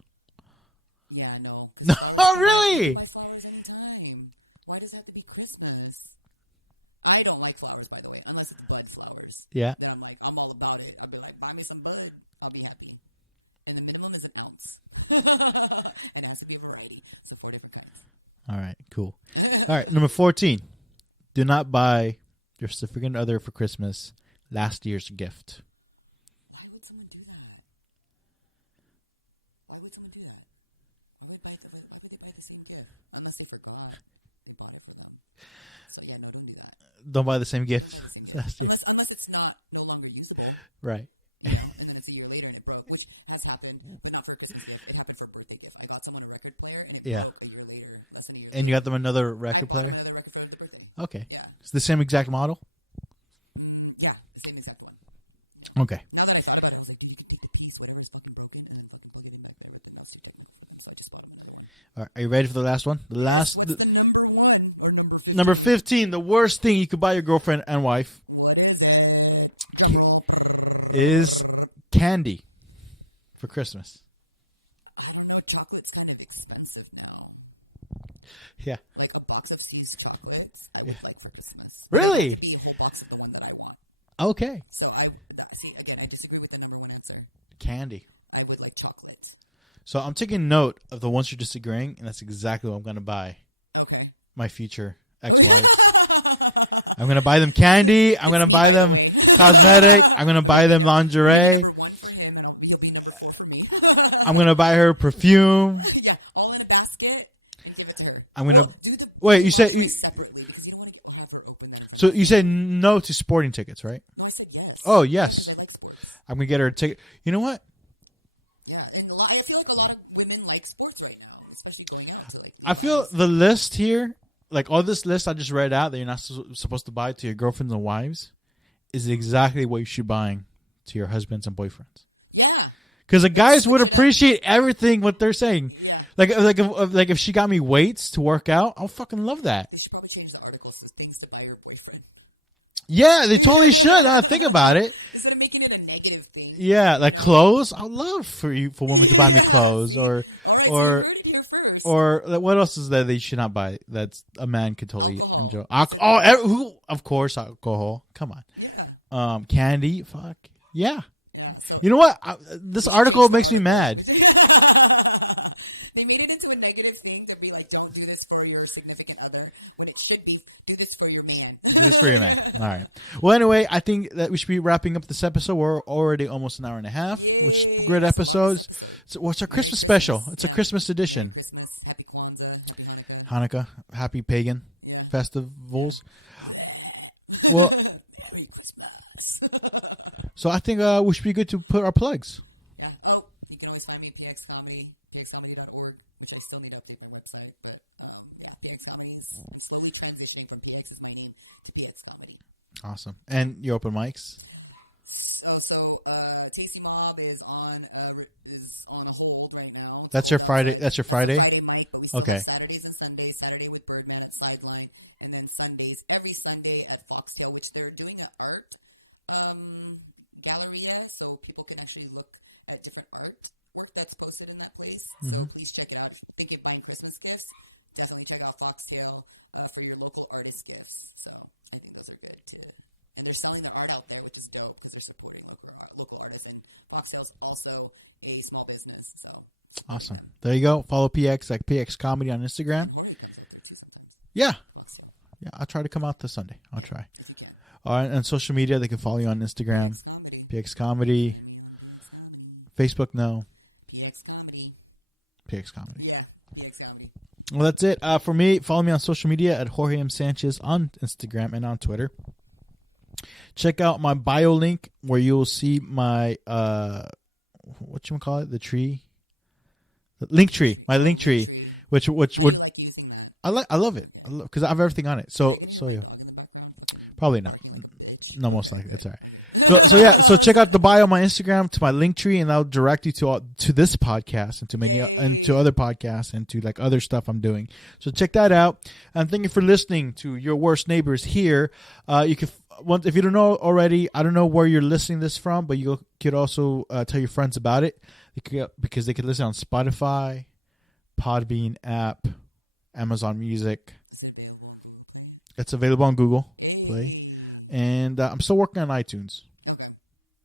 Yeah, no. No, really? Flowers anytime. Why does it have to be Christmas? I don't like flowers, by the way, unless it's bud flowers. Yeah. Then I'm all about it. I'll be like, buy me some bud. I'll be happy. And the minimum is an ounce. And it has to be a variety. So 4 different kinds. All right. Cool. All right. Number 14. Do not buy your significant other for Christmas last year's gift. Why would someone do that? Why would someone do that? Why would they buy the same gift? Unless they forgot and bought it for them. So yeah, no, don't do that. Don't buy the same gift last year. Unless it's no longer usable. Right. And it's a year later and it broke, which has happened, but not for a Christmas gift. It happened for a birthday gift. I got someone a record player and it Yeah. broke a year later, less than a year And you got them another record player? later. I bought another record player for their birthday. Okay. Yeah. It's the same exact model? Yeah, the same exact one. Okay. Now that I thought about it, I was like, dude, you could take the piece, whatever's fucking broken, and then fucking plug it in back and rip the rest of it. So I just bought another. All right. Are you ready for the last one? The last, Number 1 or number 15? number 15, the worst thing you could buy your girlfriend and wife What is it? is candy for Christmas. I don't know, chocolate's kind of expensive now. Yeah. I got a box of Steve's chocolates. Yeah. For Christmas. Really? 8 whole boxes of them that I want. Okay. So I disagree with the number 1 answer. Candy. I would like chocolates. So I'm taking note of the ones you're disagreeing, and that's exactly what I'm going to buy Okay. my future ex-wife. I'm going to buy them candy. I'm going to buy them cosmetic. I'm going to buy them lingerie. I'm going to buy her perfume. Yeah, all in a basket and give it to her. I'm going to... Do the Wait, you said... separately because you want to have her open them. So you said no to sporting tickets, right? No, I said yes. Oh, yes. I'm going to get her a ticket. You know what? Yeah, and I feel like a lot of women like sports right now, especially going out to like. I feel the list here, like all this list I just read out that you're not supposed to buy to your girlfriends and wives, is exactly what you should be buying to your husbands and boyfriends. Yeah. Because the guys would appreciate everything what they're saying. Like if she got me weights to work out, I'll fucking love that. They should probably change the articles to things to buy your boyfriend. Yeah, they totally should. Think about it. Instead of making it a negative thing. Yeah, like clothes. I'd love for women to buy me clothes or like, what else is there they should not buy that's a man could totally enjoy? Of course, alcohol. Come on. Candy. Fuck. Yeah. You know what? This article makes me mad. They made it into a negative thing to be like, don't do this for your significant other, but it should be, do this for your man. Do this for your man. All right. Well, anyway, I think that we should be wrapping up this episode. We're already almost an hour and a half, which is great episodes. So, it's our Christmas special. It's a Christmas edition. Christmas, happy Kwanzaa, Hanukkah, happy pagan festivals. Well, so I think we should be good to put our plugs. Oh, you can always find me at PX Comedy, pxcomedy.org, which I still need to update my website, but yeah, PX Comedy is slowly transitioning from PX is my name to PX Comedy. Awesome. And your open mics? So Tasty Mob is on a hold right now. That's your Friday. That's your Friday? Friday night, but we still Okay. have Saturdays and Sundays. Saturday with Birdman at Sideline, and then Sundays, every Sunday at Foxtail, which they're doing an art galleria, so people can actually look at different art work that's posted in that place. So please check it out. If you're thinking of buying Christmas gifts, definitely check out Foxtail for your local artist gifts. So I think those are good too. And they're selling the art out there, which is dope because they're supporting local artists. And Foxtail's also a small business. So Awesome. There you go. Follow PX, like PX Comedy on Instagram. Yeah. Yeah, I'll try to come out this Sunday. I'll try. All right, and social media, they can follow you on Instagram. PX Comedy. Facebook, no. PX Comedy. PX Comedy. Yeah, PX Comedy. Well, that's it. For me, follow me on social media at Jorge M. Sanchez on Instagram and on Twitter. Check out my bio link where you'll see my, what you call it? The tree? The link tree. My link tree, which would, I love it. Because I have everything on it. So yeah. Probably not. No, most likely. It's all right. So check out the bio on my Instagram to my link tree, and I'll direct you to this podcast and to to other podcasts and to like other stuff I'm doing. So check that out. And thank you for listening to Your Worst Neighbors here. You can, if you don't know already, I don't know where you're listening this from, but you could also tell your friends about it because they could listen on Spotify, Podbean app, Amazon Music. It's available on Google Play, and I'm still working on iTunes.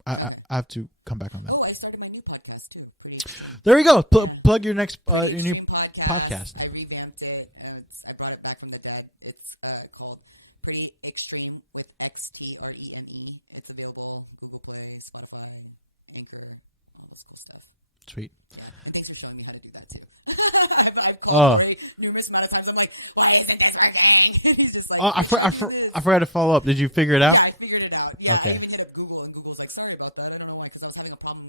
I have to come back on that. Oh, I started my new podcast too. There we go. Plug your next your new podcast. I revamped it, and I brought it back from the dead. It's called Pretty Extreme with XTREME. It's available Google Play, Spotify, Anchor, all this cool stuff. Sweet. Thanks for showing me how to do that too. Numerous amount of times I'm like, why isn't this working? He's just like, I forgot to follow up. Did you figure it out? Yeah, I figured it out. Yeah, Okay. I even hit up Google, and Google's like, sorry about that. I don't know why, because I was having a problem.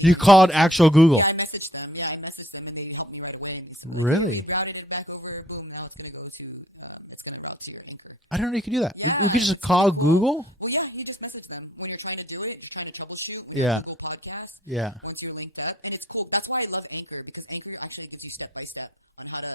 You called actual Google. I messaged them. Yeah, I messaged them, and they helped me right away. And said, Really? routed it back over. Boom. Now it's gonna go to. It's gonna route to your Anchor. I didn't know you could do that. We could just call Google. Well, yeah, you just message them when you're trying to do it. If you're trying to troubleshoot. With Yeah. Google Podcast. Yeah. Once you're linked up, and it's cool. That's why I love Anchor, because Anchor actually gives you step by step on how to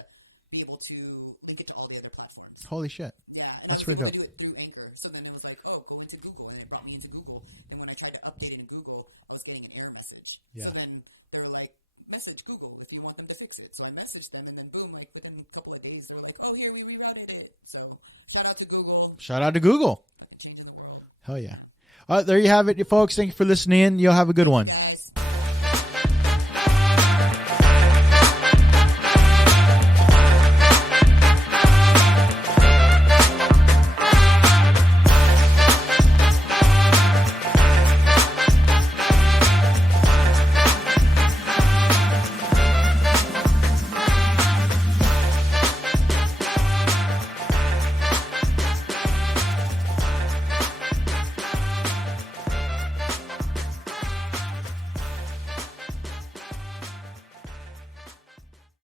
be able to link it to all the other platforms. Holy shit. Yeah, and That's I was pretty able dope. to do it through Anchor. So then it was like, oh, go into Google, and it brought me into Google. And when I tried to update it in Google, I was getting an error message. Yeah. So then they were like, message Google if you want them to fix it. So I messaged them, and then boom, like within a couple of days, they were like, oh, here, we rerouted it. So shout out to Google. Shout out to Google. Changing the world. Hell yeah. All right, there you have it, you folks. Thank you for listening in. You'll have a good one. Guys.